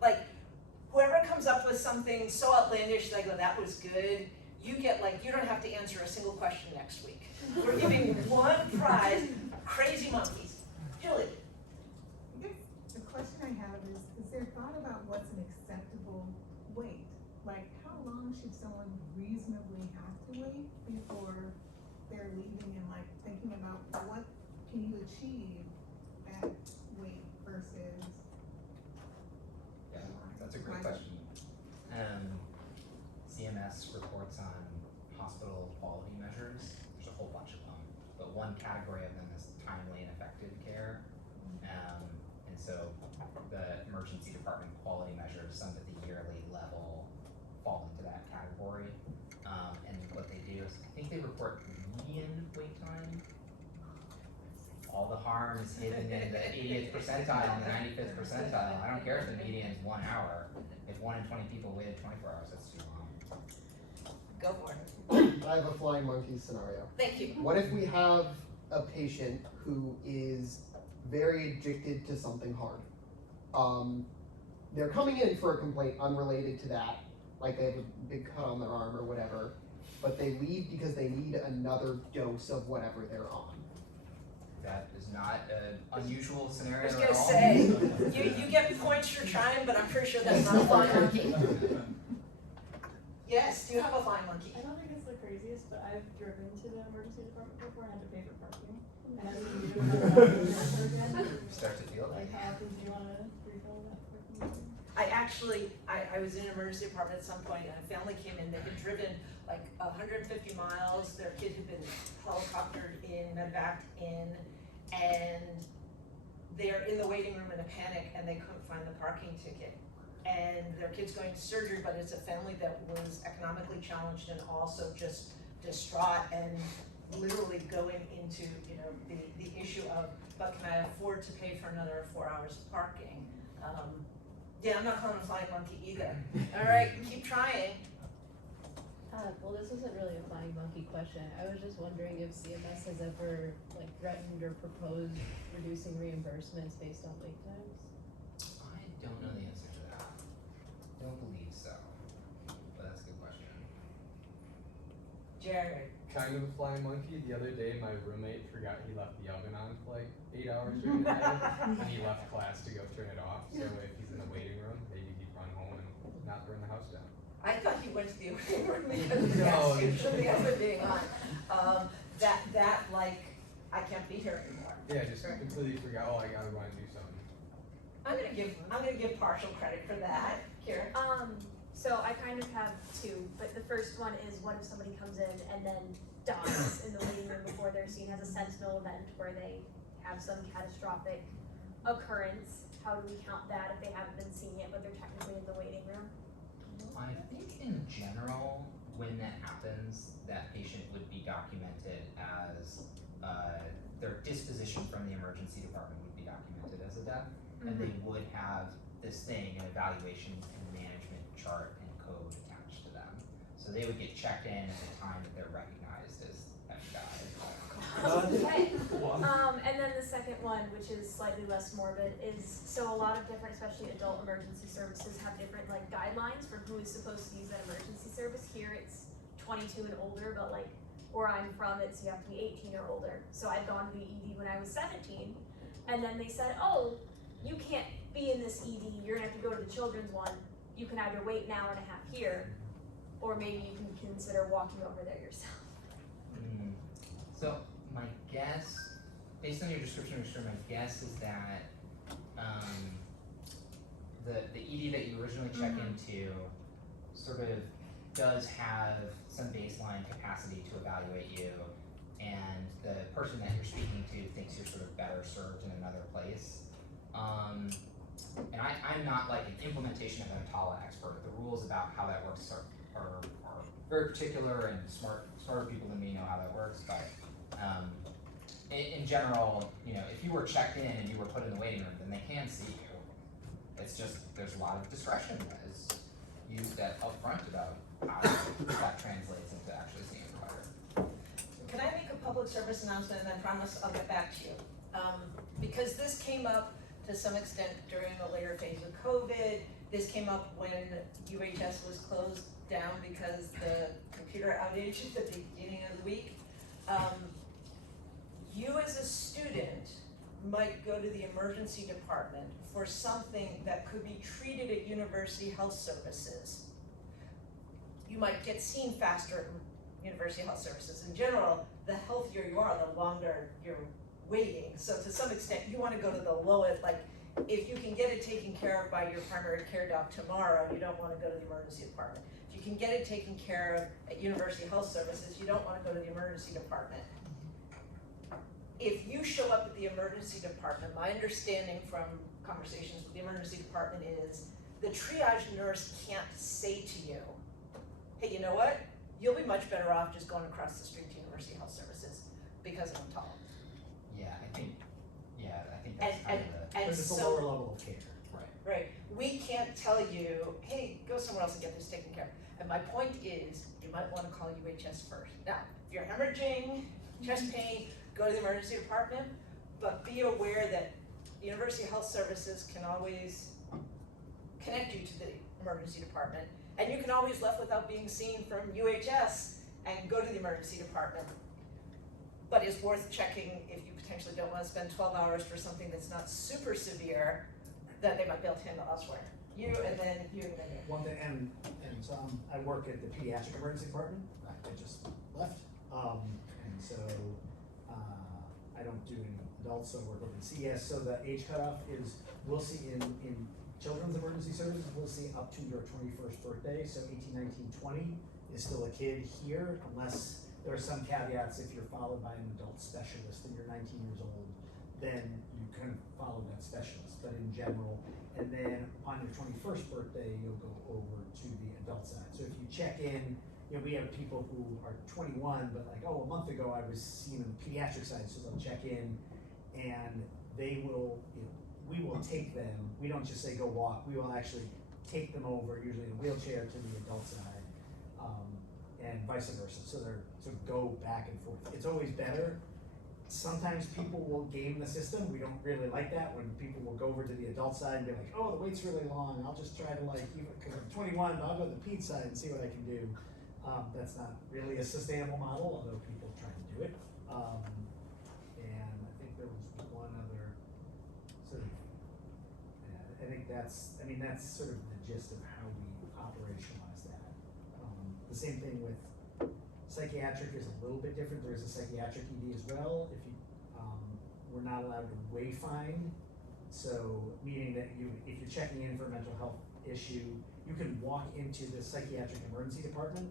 Like, whoever comes up with something so outlandish, they go, that was good, you get like, you don't have to answer a single question next week. We're giving one prize, crazy monkeys. Julie. I guess the question I have is there thought about what's an acceptable wait? Like, how long should someone reasonably have to wait before they're leaving and like thinking about what can you achieve at wait versus? Yeah, that's a great question. CMS reports on hospital quality measures. There's a whole bunch of them, but one category of them is timely and effective care. And so the emergency department quality measures, some at the yearly level, fall into that category. And what they do is, I think they report median wait time. All the harm is hidden in the 80th percentile and the 95th percentile. I don't care if the median is 1 hour. If 1 in 20 people waited 24 hours, that's too long. Go for it. I have a flying monkey scenario. Thank you. What if we have a patient who is very addicted to something hard? They're coming in for a complaint unrelated to that, like they have a big cut on their arm or whatever, but they leave because they need another dose of whatever they're on. That is not an unusual I scenario was at gonna all. say, you get points for trying, but I'm pretty sure that's not a flying monkey. Yes, do you have a flying monkey? I don't think it's the craziest, but I've driven to the emergency department before and had to pay for parking. And as a leader, You start to feel that. like, how often do you want to refill that parking? I was in an emergency department at some point and a family came in, they had driven like 150 miles, their kid had been helicoptered in, medevaced in, and they're in the waiting room in a panic and they couldn't find the parking ticket. And their kid's going to surgery, but it's a family that was economically challenged and also just distraught and literally going into, the issue of, but can I afford to pay for another 4 hours of parking? Yeah, I'm not calling a flying monkey either. All right, keep trying. Well, this isn't really a flying monkey question. I was just wondering if CMS has ever like threatened or proposed reducing reimbursements based on wait times. I don't know the answer to that. Don't believe so. But that's a good question. Jared. Kind of a flying monkey. The other day, my roommate forgot he left the oven on for like 8 hours during the day, and he left class to go turn it off. So if he's in the waiting room, maybe he'd run home and not burn the house down. I thought he went to the waiting room because the No. gas station was being on. That like, I can't be here anymore. Yeah, just completely forgot. Oh, I gotta run and do something. I'm gonna give partial credit for that. Karen? So I kind of have two, but the first one is what if somebody comes in and then dies in the waiting room before they're seen, has a sentinel event where they have some catastrophic occurrence. How do we count that if they haven't been seen yet, but they're technically in the waiting room? I think in general, when that happens, that patient would be documented as, their disposition from the emergency department would be documented as a death. And they would have this thing, an evaluation and management chart and code attached to them. So they would get checked in at the time that they're recognized as having died. Okay. And then the second one, which is slightly less morbid, is so a lot of different, especially adult emergency services, have different like guidelines for who is supposed to use that emergency service. Here it's 22 and older, but like where I'm from, it's you have to be 18 or older. So I'd gone to the ED when I was 17, and then they said, oh, you can't be in this ED. You're gonna have to go to the children's one. You can either wait an hour and a half here, or maybe you can consider walking over there yourself. So my guess, based on your description, my guess is that the ED that you originally check into sort of does have some baseline capacity to evaluate you, and the person that you're speaking to thinks you're sort of better served in another place. And I'm not like an implementation of EMTALA expert. The rules about how that works are very particular, and smarter people than me know how that works, but in general, you know, if you were checked in and you were put in the waiting room, then they can see you. It's just, there's a lot of discretion that is used up front about how that translates into actually seeing a provider. Can I make a public service announcement, and I promise I'll get back to you? Because this came up to some extent during the later phase of COVID. This came up when UHS was closed down because the computer outage at the beginning of the week. You as a student might go to the emergency department for something that could be treated at University Health Services. You might get seen faster at University Health Services. In general, the healthier you are, the longer you're waiting. So to some extent, you want to go to the lowest, like if you can get it taken care of by your primary care doc tomorrow, you don't want to go to the emergency department. If you can get it taken care of at University Health Services, you don't want to go to the emergency department. If you show up at the emergency department, my understanding from conversations with the emergency department is the triage nurse can't say to you, hey, you know what? You'll be much better off just going across the street to University Health Services because I'm tall. Yeah, I think that's kind of the. And It's a so, lower level of care. right, we can't tell you, hey, go somewhere else and get this taken care of. And my point is, you might want to call UHS first. Now, if you're hemorrhaging, chest pain, go to the emergency department, but be aware that University Health Services can always connect you to the emergency department, and you can always left without being seen from UHS and go to the emergency department. But it's worth checking if you potentially don't want to spend 12 hours for something that's not super severe, that they might be able to handle elsewhere. You and then you and then you. One thing, and so I work at the pediatric emergency department. I just left, and so I don't do any adults, so I work over in CS. So the age cutoff is, we'll see in children's emergency services, we'll see up to your 21st birthday. So 18, 19, 20 is still a kid here, unless there are some caveats. If you're followed by an adult specialist and you're 19 years old, then you can follow that specialist. But in general, and then upon your 21st birthday, you'll go over to the adult side. So if you check in, you know, we have people who are 21, but like, oh, a month ago I was seen on the pediatric side, so they'll check in, and they will, you know, we will take them. We don't just say go walk. We will actually take them over, usually in a wheelchair, to the adult side. and vice versa, so they're sort of go back and forth. It's always better. Sometimes people will game the system. We don't really like that when people will go over to the adult side and be like, oh, the wait's really long. I'll just try to like, even because I'm 21, but I'll go to the peds side and see what I can do. That's not really a sustainable model, although people try to do it. And I think there was one other sort of, I think that's sort of the gist of how we operationalize that. The same thing with psychiatric is a little bit different. There is a psychiatric ED as well. If you, we're not allowed to wayfind, so meaning that if you're checking in for a mental health issue, you can walk into the psychiatric emergency department.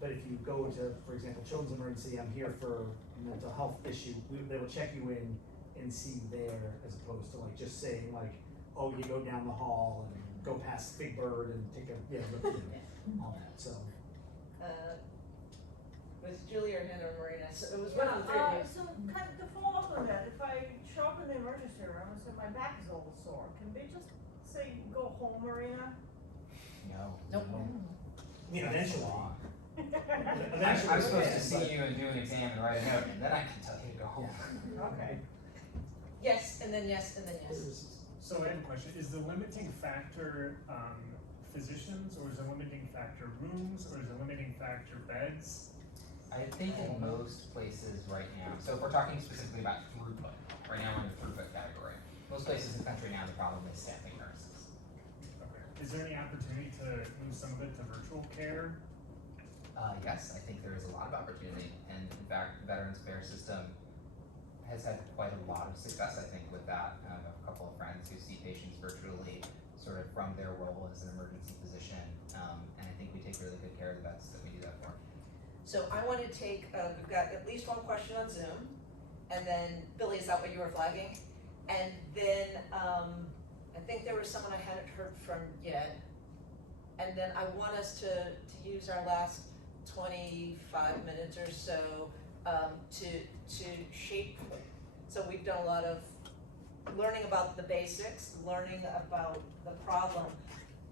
But if you go to, for example, children's emergency, I'm here for a mental health issue, they will check you in and see you there, as opposed to like just saying like, oh, you go down the hall and go past Big Bird and take a, look, all that, so. Was Julie or Hannah or Marina? So it was one of the three of you. So kind of to follow up on that, if I show up in the emergency room and say my back is a little sore, can they just say, go home, Marina? No. Nope. Eventually. I'm supposed to see you and do an exam and write a note, and then I can tell you to go home. Okay. Yes, and then yes, and then yes. So I have a question. Is the limiting factor physicians, or is the limiting factor rooms, or is the limiting factor beds? I think in most places right now, so if we're talking specifically about throughput, right now we're in the throughput category. Most places in the country now the problem is staffing nurses. Okay. Is there any opportunity to move some of it to virtual care? Yes, I think there is a lot of opportunity, and in fact, the Veterans Affairs system has had quite a lot of success, I think, with that. I have a couple of friends who see patients virtually, sort of from their role as an emergency physician, and I think we take really good care of the vets that we do that for. So I want to take, we've got at least one question on Zoom, and then, Billy, is that what you were flagging? And then, I think there was someone I hadn't heard from yet. And then I want us to use our last 25 minutes or so to shape. So we've done a lot of learning about the basics, learning about the problem.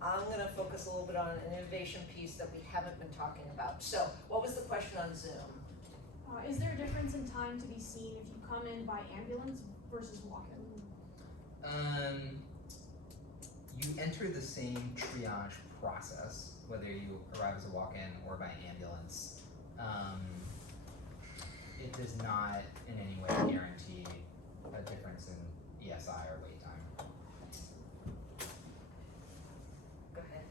I'm gonna focus a little bit on an innovation piece that we haven't been talking about. So what was the question on Zoom? Is there a difference in time to be seen if you come in by ambulance versus walk-in? You enter the same triage process, whether you arrive as a walk-in or by ambulance. It does not in any way guarantee a difference in ESI or wait time. Go ahead.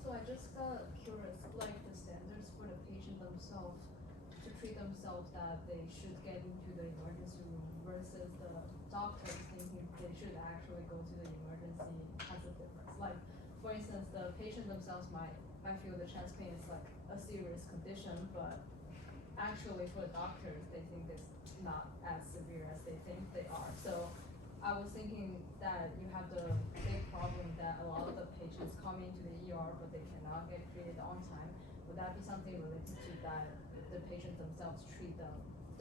So I just got curious, like the standards for the patient themselves to treat themselves, that they should get into the emergency room versus the doctors thinking they should actually go to the emergency has a difference. Like, for instance, the patient themselves might feel the chest pain is like a serious condition, but actually for the doctors, they think it's not as severe as they think they are. So I was thinking that you have the big problem that a lot of the patients come into the ER, but they cannot get treated on time. Would that be something related to that the patients themselves treat the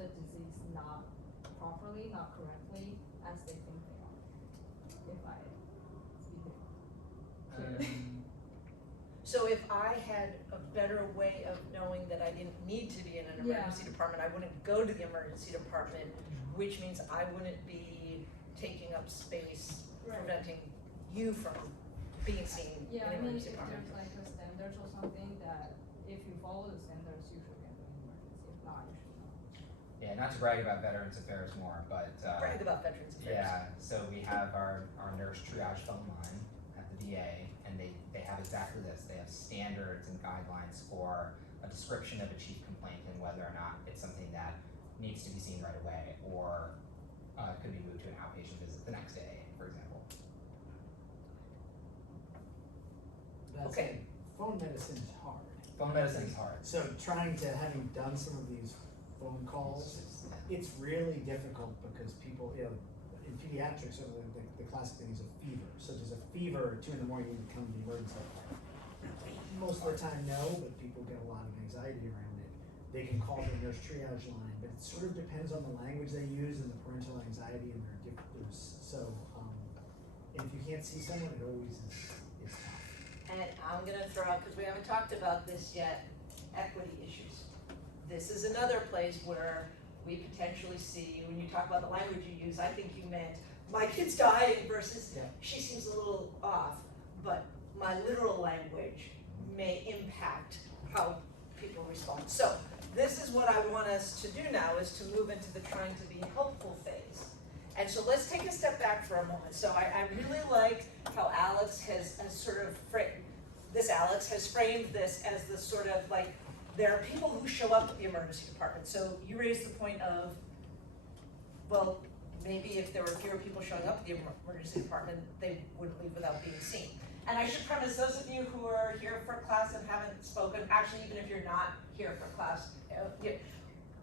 disease not properly, not correctly, as they think they are? If I speak it clearly. So if I had a better way of knowing that I didn't need to be in an emergency department, I wouldn't go to the emergency department, which means I wouldn't be taking up space, preventing you from being seen in Yeah, an I mean, emergency if department. there's like a standards or something that if you follow the standards, you should get an emergency. If not, you should not. Yeah, not to brag about Veterans Affairs more, but Brag about Veterans Affairs. yeah, so we have our nurse triage phone line at the VA, and they have exactly this. They have standards and guidelines for a description of a chief complaint and whether or not it's something that needs to be seen right away, or could be moved to an outpatient visit the next day, for example. Okay. Phone medicine is hard. Phone medicine is hard. So having done some of these phone calls, it's really difficult because people, in pediatrics, the classic thing is a fever. So there's a fever at 2 a.m, you need to come to the emergency department. Most of the time, no, but people get a lot of anxiety around it. They can call the nurse triage line, but it sort of depends on the language they use and the parental anxiety and there's so, and if you can't see someone, it always is tough. And I'm gonna throw out, because we haven't talked about this yet, equity issues. This is another place where we potentially see, when you talk about the language you use, I think you meant, my kid's dying versus, Yeah. she seems a little off, but my literal language may impact how people respond. So this is what I want us to do now, is to move into the trying to be helpful phase. And so let's take a step back for a moment. So I really like how Alex has sort of Alex has framed this as the sort of like, there are people who show up at the emergency department. So you raised the point of, well, maybe if there were fewer people showing up at the emergency department, they wouldn't leave without being seen. And I should premise, those of you who are here for class and haven't spoken, actually even if you're not here for class,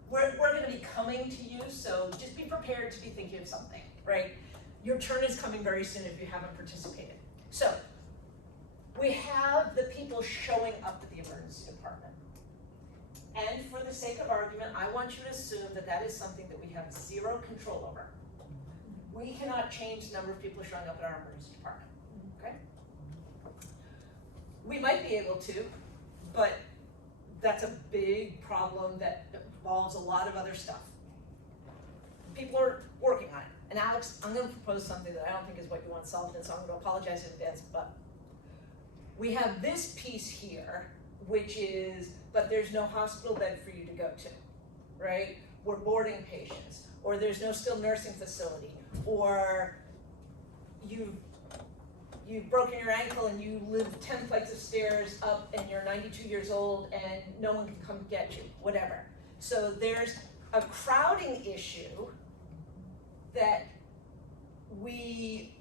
we're gonna be coming to you, so just be prepared to be thinking of something, right? Your turn is coming very soon if you haven't participated. So, we have the people showing up at the emergency department. And for the sake of argument, I want you to assume that that is something that we have zero control over. We cannot change the number of people showing up at our emergency department, okay? We might be able to, but that's a big problem that involves a lot of other stuff. People are working on it. And Alex, I'm gonna propose something that I don't think is what you want solved, and so I'm gonna apologize in advance, but we have this piece here, which is, but there's no hospital bed for you to go to, right? We're boarding patients, or there's no skilled nursing facility, or you've broken your ankle and you live 10 flights of stairs up and you're 92 years old and no one can come get you, whatever. So there's a crowding issue that we,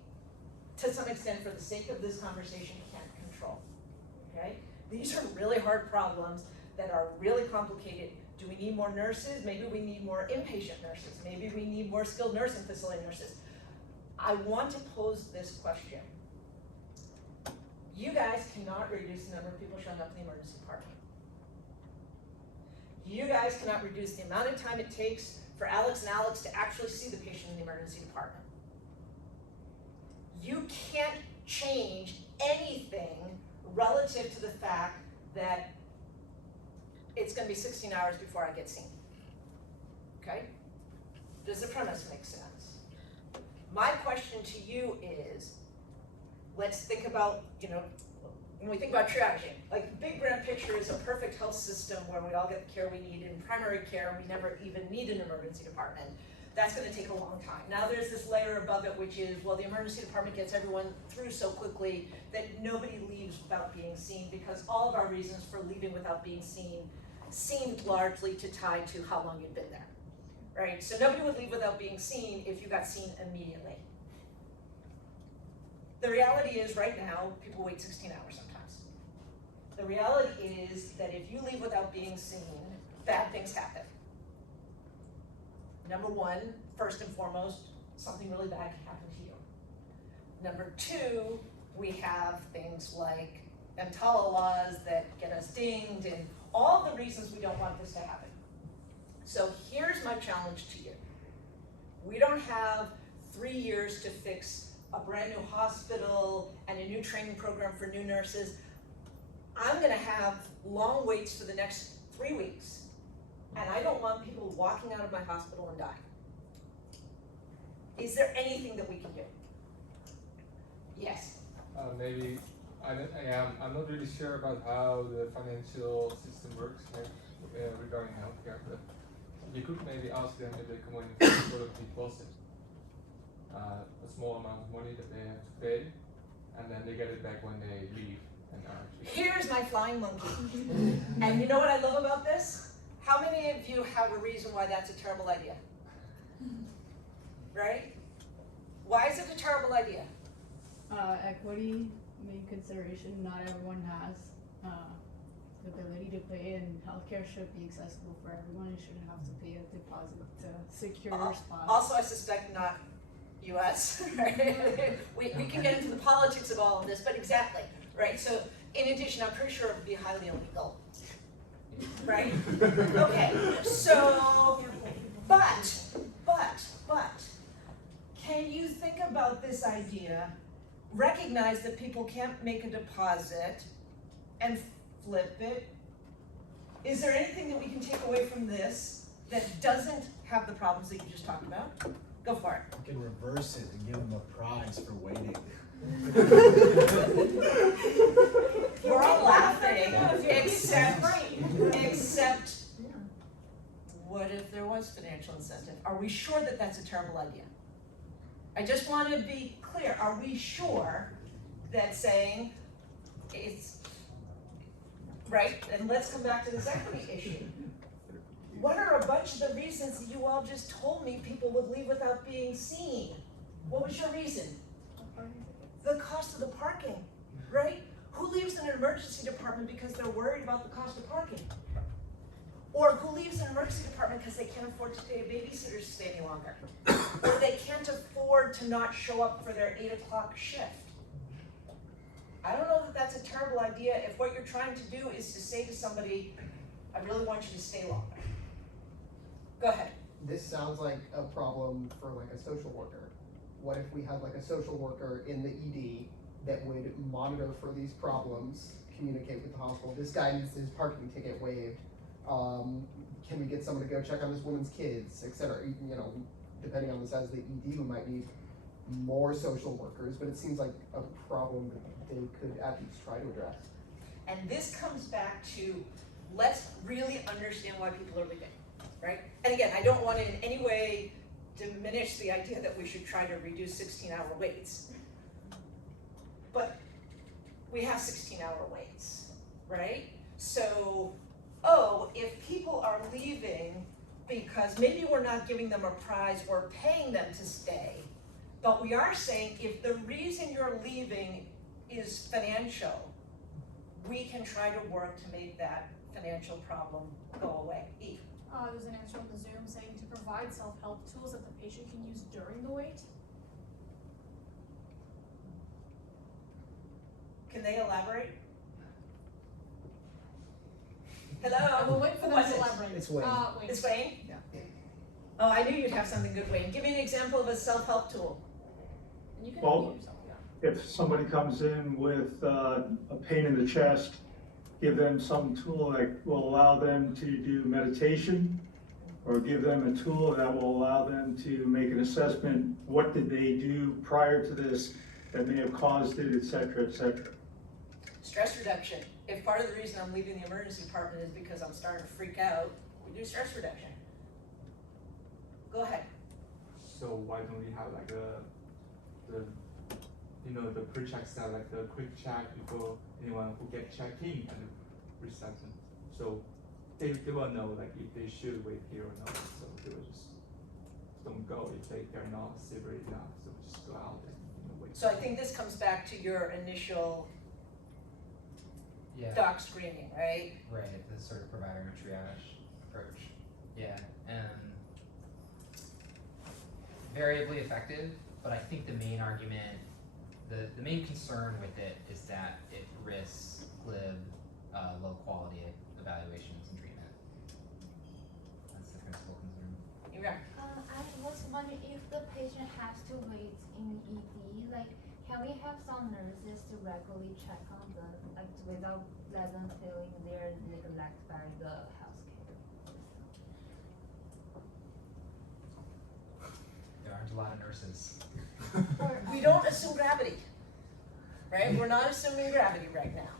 to some extent, for the sake of this conversation, can't control, okay? These are really hard problems that are really complicated. Do we need more nurses? Maybe we need more inpatient nurses. Maybe we need more skilled nursing facility nurses. I want to pose this question. You guys cannot reduce the number of people showing up in the emergency department. You guys cannot reduce the amount of time it takes for Alex and Alex to actually see the patient in the emergency department. You can't change anything relative to the fact that it's gonna be 16 hours before I get seen, okay? Does the premise make sense? My question to you is, let's think about, when we think about triaging, like the big grand picture is a perfect health system where we all get the care we need in primary care and we never even need an emergency department. That's gonna take a long time. Now there's this layer above it, which is, well, the emergency department gets everyone through so quickly that nobody leaves without being seen, because all of our reasons for leaving without being seen seemed largely to tie to how long you'd been there, right? So nobody would leave without being seen if you got seen immediately. The reality is, right now, people wait 16 hours sometimes. The reality is that if you leave without being seen, bad things happen. Number one, first and foremost, something really bad can happen to you. Number two, we have things like EMTALA laws that get us dinged and all the reasons we don't want this to happen. So here's my challenge to you. We don't have 3 years to fix a brand new hospital and a new training program for new nurses. I'm gonna have long waits for the next 3 weeks. And I don't want people walking out of my hospital and dying. Is there anything that we can do? Yes. Maybe, I'm not really sure about how the financial system works regarding healthcare, but you could maybe ask them if they come in for a sort of deposit. A small amount of money that they have to pay, and then they get it back when they leave. And here's my flying monkey. And you know what I love about this? How many of you have a reason why that's a terrible idea? Right? Why is it a terrible idea? Equity, main consideration, not everyone has the ability to pay, and healthcare should be accessible for everyone. You shouldn't have to pay a deposit to secure your spot. Also, I suspect not US, right? we can get into the politics of all of this, but exactly, right? So in addition, I'm pretty sure it would be highly illegal, right? Okay, so, but, can you think about this idea recognize that people can't make a deposit and flip it. Is there anything that we can take away from this that doesn't have the problems that you just talked about? Go for it. You can reverse it and give them a prize for waiting. We're all laughing, except, what if there was financial incentive? Are we sure that that's a terrible idea? I just want to be clear, are we sure that saying it's, right, and let's come back to this equity issue. What are a bunch of the reasons that you all just told me people would leave without being seen? What was your reason? The cost of the parking, right? Who leaves in an emergency department because they're worried about the cost of parking? Or who leaves an emergency department because they can't afford to pay a babysitter to stay any longer? Or they can't afford to not show up for their 8 o'clock shift? I don't know that that's a terrible idea if what you're trying to do is to say to somebody, I really want you to stay longer. Go ahead. This sounds like a problem for like a social worker. What if we had like a social worker in the ED that would monitor for these problems, communicate with the hospital? This guy needs his parking ticket waived. Can we get someone to go check on this woman's kids, etc.? You know, depending on the size of the ED, we might need more social workers, but it seems like a problem that they could at least try to address. And this comes back to, let's really understand why people are leaving, right? And again, I don't want to in any way diminish the idea that we should try to reduce 16-hour waits. But we have 16-hour waits, right? So, if people are leaving because maybe we're not giving them a prize, we're paying them to stay, but we are saying if the reason you're leaving is financial, we can try to work to make that financial problem go away. Eve. There's an answer on the Zoom saying to provide self-help tools that the patient can use during the wait. Can they elaborate? Hello? We'll wait for them to elaborate. It's Wayne. Wayne. It's Wayne? Yeah. Oh, I knew you'd have something good, Wayne. Give me an example of a self-help tool. And you can Well, unmute yourself, yeah. if somebody comes in with a pain in the chest, give them some tool that will allow them to do meditation, or give them a tool that will allow them to make an assessment, what did they do prior to this that may have caused it, et cetera, et cetera. Stress reduction. If part of the reason I'm leaving the emergency department is because I'm starting to freak out, we do stress reduction. Go ahead. So why don't we have like the pre-check step, like the quick check before anyone who get checked in and reception. So they will know like if they should wait here or not. So they will just don't go if they're not severe enough. So just go out and wait. So I think this comes back to your initial doc screening, right? Right, the sort of provider and triage approach. Yeah, variably effective, but I think the main argument, the main concern with it is that it risks glib, low quality evaluations and treatment. That's the principal concern. Yeah. I was wondering if the patient has to wait in ED, like, can we have some nurses to regularly check on them, like, without let them feeling they're neglected by the healthcare? There aren't a lot of nurses. We don't assume gravity, right? We're not assuming gravity right now.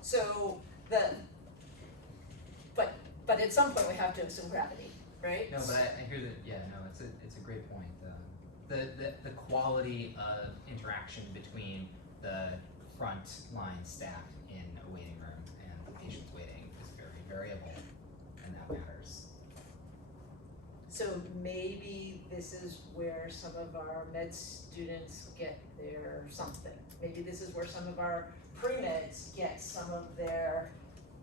So but at some point we have to assume gravity, right? No, but I hear that. Yeah, no, it's a great point. The quality of interaction between the frontline staff in a waiting room and the patients waiting is very variable, and that matters. So maybe this is where some of our med students get their something. Maybe this is where some of our pre-meds get some of their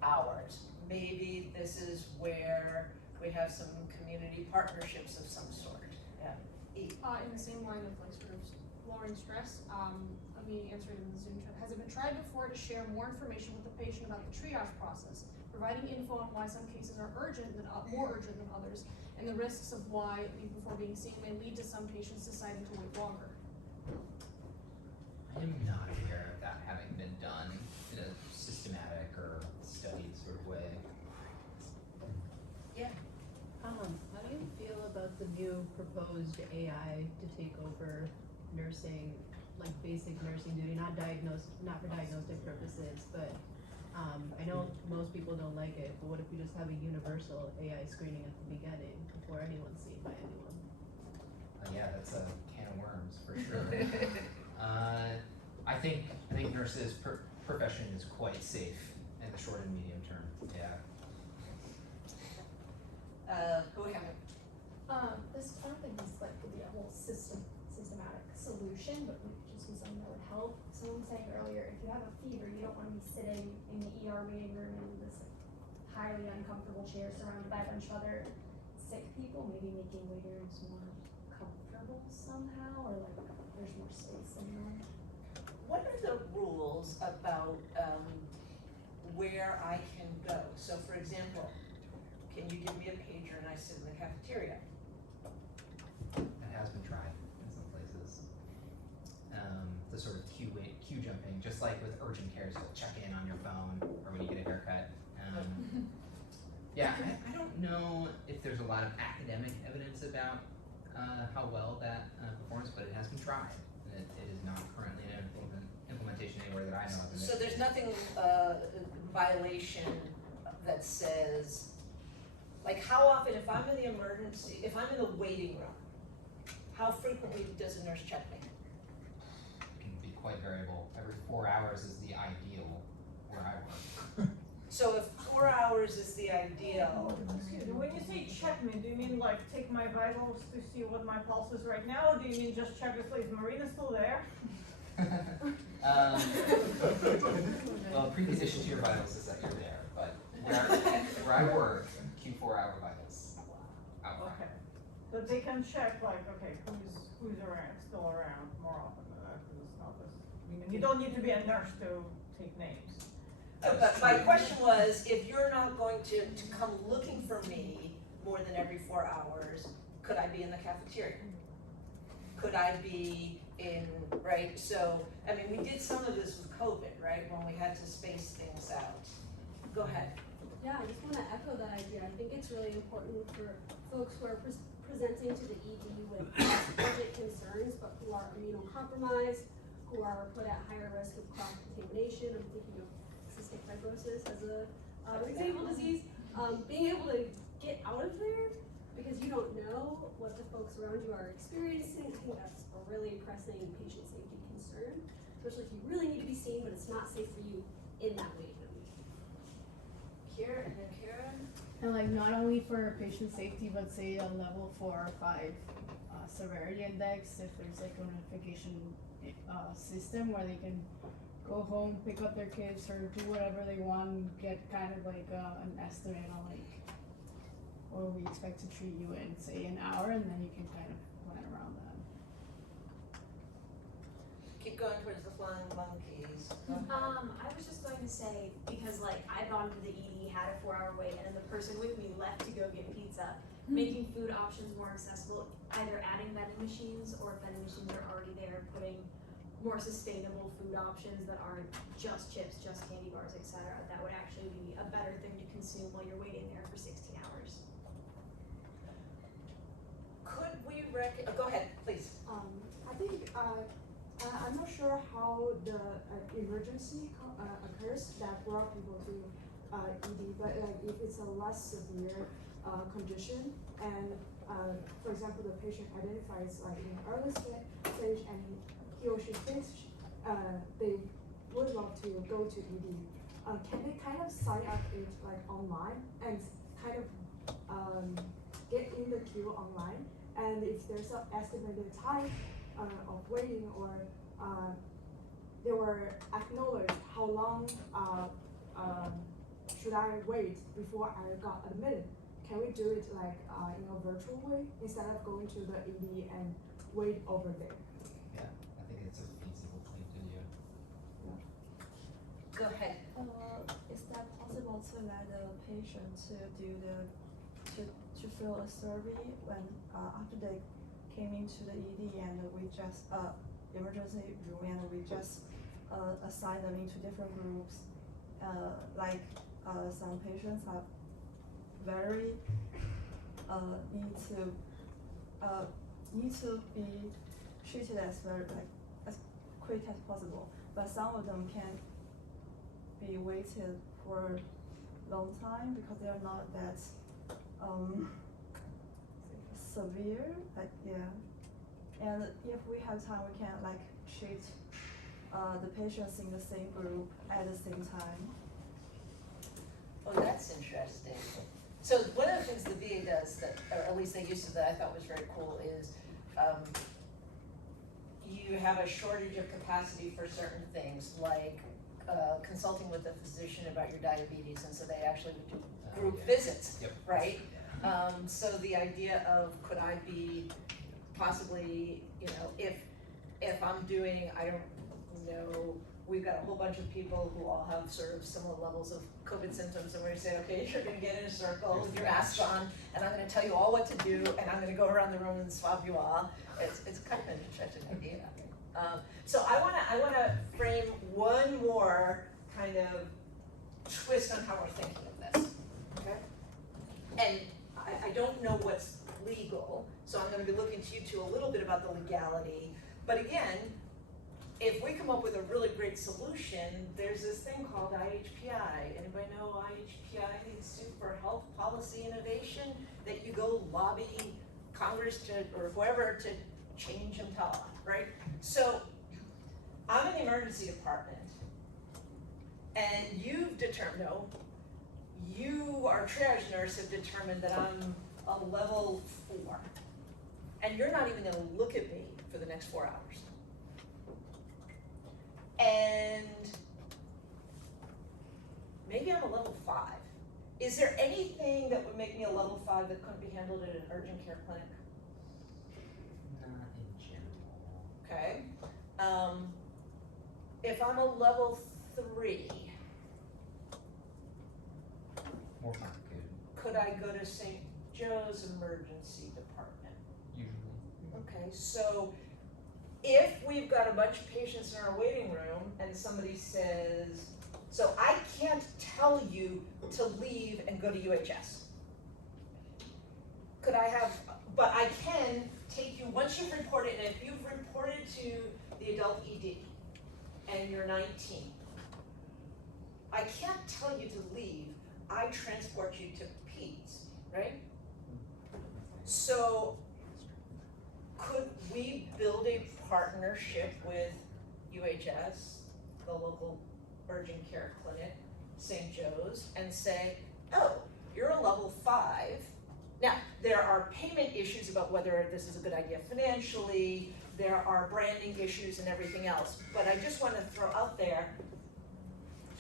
hours. Maybe this is where we have some community partnerships of some sort. Yeah. In the same line of like sort of lowering stress, Amelia answered in the Zoom chat, has it been tried before to share more information with the patient about the triage process, providing info on why some cases are urgent than more urgent than others, and the risks of why before being seen may lead to some patients deciding to wait longer? am not aware of that having been done in a systematic or studied sort of way. Yeah. How do you feel about the new proposed AI to take over nursing, like basic nursing duty, not for diagnostic purposes, but I know most people don't like it, but what if we just have a universal AI screening at the beginning before anyone's seen by anyone? Yeah, that's a can of worms for sure. I think nurses profession is quite safe in the short and medium term. Yeah. Go ahead. This part of this like could be a whole systematic solution, but we could just do something that would help. Someone was saying earlier, if you have a fever, you don't want to be sitting in the ER waiting room in this like, highly uncomfortable chair surrounded by a bunch of other sick people. Maybe making waiting rooms more comfortable somehow, or like there's more space in them. What are the rules about where I can go? So for example, can you give me a pager and I sit in the cafeteria? It has been tried in some places. The sort of queue jumping, just like with urgent cares, you'll check in on your phone or when you get a haircut. Yeah, I don't know if there's a lot of academic evidence about how well that performs, but it has been tried. And it is not currently in implementation anywhere that I know of. So there's nothing violation that says, like how often, if I'm in the emergency, if I'm in the waiting room, how frequently does a nurse check me? It can be quite variable. Every 4 hours is the ideal where I work. So if 4 hours is the ideal. Excuse me, when you say check me, do you mean like take my vitals to see what my pulse is right now, or do you mean just check if is Marina still there? Well, precondition to your vitals is that you're there, but where I work, Q4 hour vitals. Okay, but they can check like, okay, who's around, still around more often than that, because it's not this. And you don't need to be a nurse to take names. But my question was, if you're not going to come looking for me more than every 4 hours, could I be in the cafeteria? Could I be in, right? So, I mean, we did some of this with COVID, right? When we had to space things out. Go ahead. Yeah, I just want to echo that idea. I think it's really important for folks who are presenting to the ED with budget concerns, but who are immunocompromised, who are put at higher risk of cross-contamination. I'm thinking of cystic fibrosis as an example disease. Being able to get out of there because you don't know what the folks around you are experiencing, I think that's a really pressing patient safety concern, especially if you really need to be seen, but it's not safe for you in that waiting room. Karen, Karen? And like not only for patient safety, but say a level 4 or 5 severity index, if there's like a notification system where they can go home, pick up their kids, or do whatever they want, get kind of like an estimate on like, or we expect to treat you in say an hour, and then you can kind of plan around that. Keep going towards the flying monkeys. I was just going to say, because like I've gone to the ED, had a 4-hour wait, and then the person with me left to go get pizza, making food options more accessible, either adding vending machines, or if vending machines are already there, putting more sustainable food options that aren't just chips, just candy bars, etc. That would actually be a better thing to consume while you're waiting there for 16 hours. Could we go ahead, please. I think, I'm not sure how the emergency occurs that brought people to ED, but like if it's a less severe condition, and for example, the patient identifies like in early stage and he or she thinks they would love to go to ED, can they kind of sign up it like online and kind of get in the queue online? And if there's an estimated time of waiting, or they were acknowledged how long should I wait before I got admitted? Can we do it like in a virtual way instead of going to the ED and wait over there? Yeah, I think it's a feasible thing to do. Go ahead. Is that possible to let the patient to do to fill a survey when after they came into the ED, and we just emergency room and we just assign them into different groups. Some patients have very need to be treated as as quick as possible, but some of them can be waited for a long time because they are not that severe. And if we have time, we can treat the patients in the same group at the same time. Oh, that's interesting. So one of the things the VA does that, or at least they used to, that I thought was very cool is you have a shortage of capacity for certain things, like consulting with a physician about your diabetes, and so they actually would do group visits, right? So the idea of could I be possibly, if I'm doing, I don't know, we've got a whole bunch of people who all have sort of similar levels of COVID symptoms, and we're gonna say, okay, you're gonna get in a circle with your mask on, and I'm gonna tell you all what to do, and I'm gonna go around the room and swab you all. It's kind of an interesting idea. So I wanna frame one more kind of twist on how we're thinking of this, okay? And I don't know what's legal, so I'm gonna be looking to you two a little bit about the legality, but again, if we come up with a really great solution, there's this thing called IHPI. Anybody know IHPI, the Institute for Health Policy Innovation, that you go lobby Congress to, or whoever, to change EMTALA, right? So I'm in the emergency department, and you've determined, you, our triage nurse, have determined that I'm a level 4, and you're not even gonna look at me for the next 4 hours. And maybe I'm a level 5. Is there anything that would make me a level 5 that couldn't be handled at an urgent care clinic? Not in general. Okay. If I'm a level 3, More not good, could I go to St. Joe's emergency department? usually. Okay, so if we've got a bunch of patients in our waiting room and somebody says, so I can't tell you to leave and go to UHS. Could I have, but I can take you, once you've reported, and if you've reported to the adult ED and you're 19, I can't tell you to leave, I transport you to peds, right? So could we build a partnership with UHS, the local urgent care clinic, St. Joe's, and say, oh, you're a level 5. Now, there are payment issues about whether this is a good idea financially, there are branding issues and everything else, but I just want to throw out there,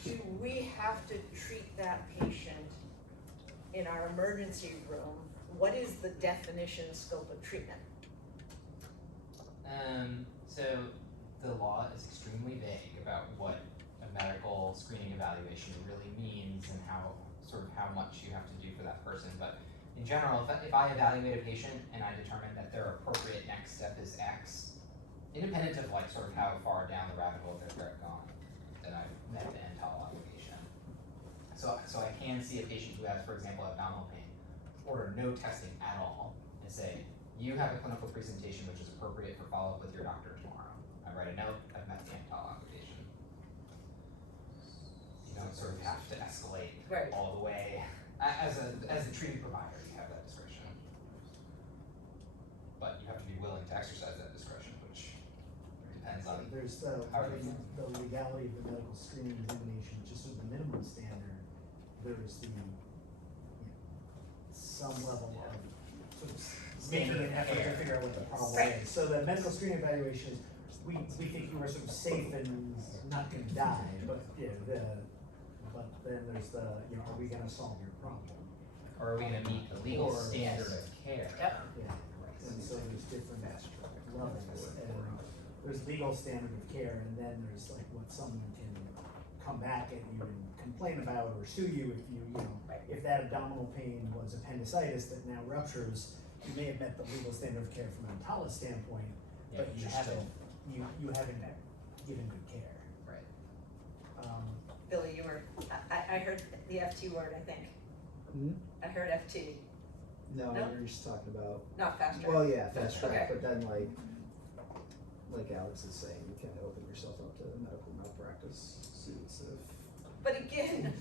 do we have to treat that patient in our emergency room? What is the definition scope of treatment? So the law is extremely vague about what a medical screening evaluation really means and how much you have to do for that person. But in general, if I evaluate a patient and I determine that their appropriate next step is X, independent of how far down the rabbit hole they're gone, then I've met the EMTALA obligation. So I can see a patient who has, for example, abdominal pain, order no testing at all, and say, you have a clinical presentation which is appropriate for follow-up with your doctor tomorrow. I write a note, I've met the EMTALA obligation. You don't sort of have to escalate all the way. As the treating provider, you have that discretion. But you have to be willing to exercise that discretion, which depends on There's how the legality of the medical screening examination, just as the minimum standard, there's the, some level of sort of making an effort to figure out what the problem is. So the medical screening evaluation is, we think you were sort of safe and not gonna die, but but then there's the, are we gonna solve your problem? Or are we gonna meet the legal standard of care? Yep. Yeah, and so there's different levels, and there's legal standard of care, and then there's what someone can come back at you and complain about or sue you if if that abdominal pain was appendicitis that now ruptures. You may have met the legal standard of care from an EMTALA standpoint, but you haven't you haven't given good care. Right. Billy, you were, I heard the FT word, I think. I heard FT. No, No? we were just talking about. Not fast track. Well, yeah, fast track, Okay. but then like Alex is saying, you can open yourself up to medical malpractice suits if. But again,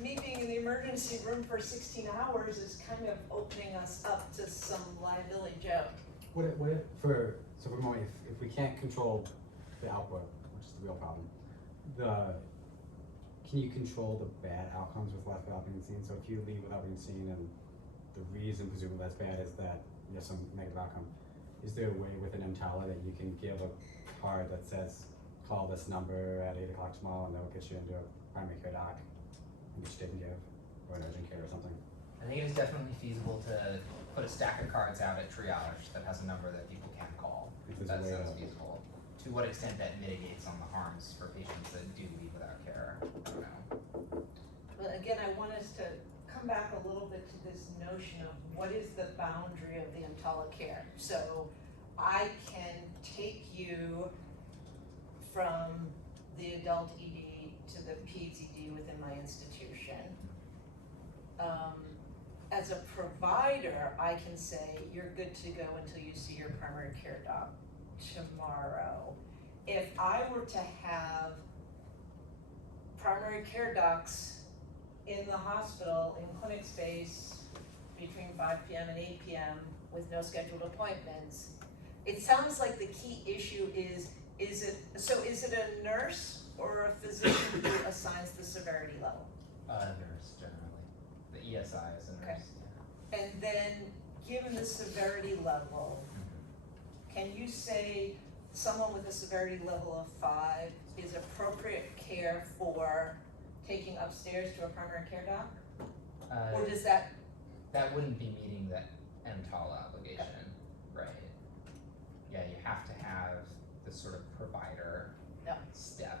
me being in the emergency room for 16 hours is kind of opening us up to some liability, Joe. What if for a moment, if we can't control the output, which is the real problem, can you control the bad outcomes with left without being seen? So if you leave without being seen, and the reason presumably that's bad is that you have some negative outcome, is there a way with an EMTALA that you can give a card that says, call this number at 8 o'clock tomorrow and they'll get you into a primary care doc and get you taken care of, or an urgent care or something? I think it is definitely feasible to put a stack of cards out at triage that has a number that people can call. That sounds feasible. To what extent that mitigates on the harms for patients that do leave without care, I don't know. Well, again, I want us to come back a little bit to this notion of what is the boundary of the EMTALA care. So I can take you from the adult ED to the peds ED within my institution. As a provider, I can say, you're good to go until you see your primary care doc tomorrow. If I were to have primary care docs in the hospital, in clinic space, between 5 p.m. and 8 p.m. with no scheduled appointments, it sounds like the key issue is it a nurse or a physician who assigns the severity level? Nurse, generally. The ESI is a nurse. Okay. And then, given the severity level, can you say someone with a severity level of 5 is appropriate care for taking upstairs to a primary care doc? Or does that? That wouldn't be meeting the EMTALA obligation, right? Yeah, you have to have this sort of provider step.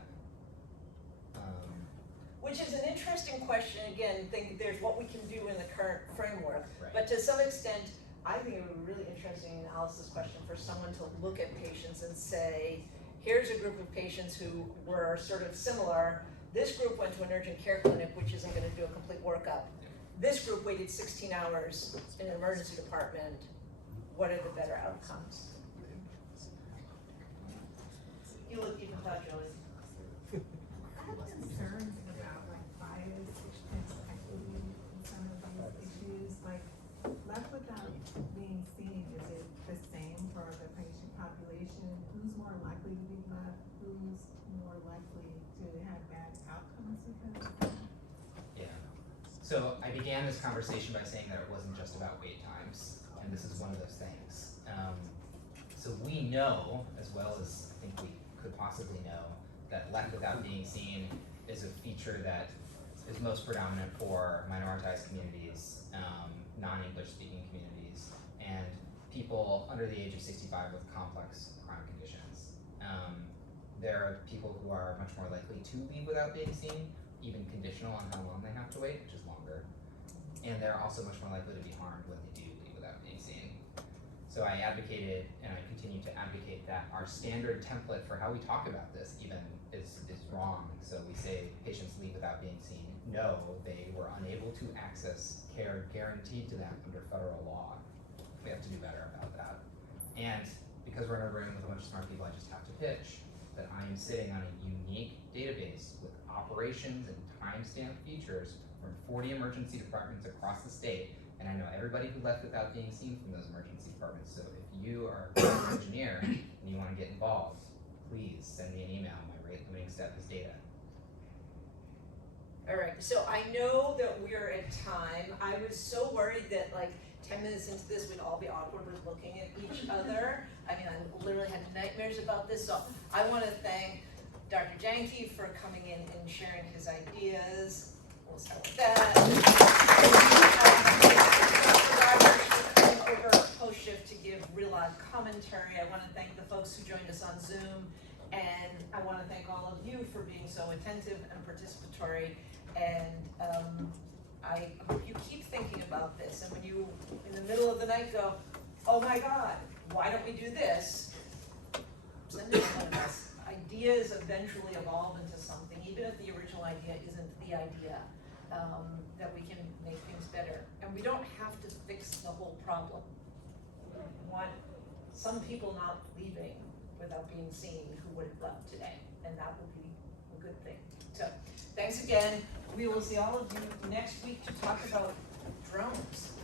Which is an interesting question. Again, think there's what we can do in the current framework, Right. but to some extent, I think it would be a really interesting analysis question for someone to look at patients and say, here's a group of patients who were sort of similar. This group went to an urgent care clinic, which isn't going to do a complete workup. This group waited 16 hours in an emergency department. What are the better outcomes? You look even thought, Joey. I have concerns about like bias, equity, and some of these issues. Like left without being seen, is it the same for the patient population? Who's more likely to be left? Who's more likely to have bad outcomes because of that? Yeah. So I began this conversation by saying that it wasn't just about wait times, and this is one of those things. So we know, as well as I think we could possibly know, that left without being seen is a feature that is most predominant for minoritized communities, non-English speaking communities, and people under the age of 65 with complex chronic conditions. There are people who are much more likely to leave without being seen, even conditional on how long they have to wait, which is longer. And they're also much more likely to be harmed when they do leave without being seen. So I advocated, and I continue to advocate, that our standard template for how we talk about this even is wrong. So we say patients leave without being seen. No, they were unable to access care guaranteed to them under federal law. We have to do better about that. And because we're in a room with a bunch of smart people, I just have to pitch that I am sitting on a unique database with operations and timestamp features from 40 emergency departments across the state, and I know everybody who left without being seen from those emergency departments. So if you are an engineer and you want to get involved, please send me an email. My rate limiting step is data. All right, so I know that we're at time. I was so worried that like 10 minutes into this, we'd all be awkwardly looking at each other. I mean, I literally had nightmares about this. So I want to thank Dr. Janke for coming in and sharing his ideas. We'll start with that. Dr. Rogers for coming over post-shift to give real live commentary. I want to thank the folks who joined us on Zoom. And I want to thank all of you for being so attentive and participatory. And I hope you keep thinking about this. And when you, in the middle of the night, go, oh my God, why don't we do this? and there's one of us, ideas eventually evolve into something, even if the original idea isn't the idea, that we can make things better. And we don't have to fix the whole problem. We want some people not leaving without being seen who would have left today, and that would be a good thing. So, thanks again. We will see all of you next week to talk about drones.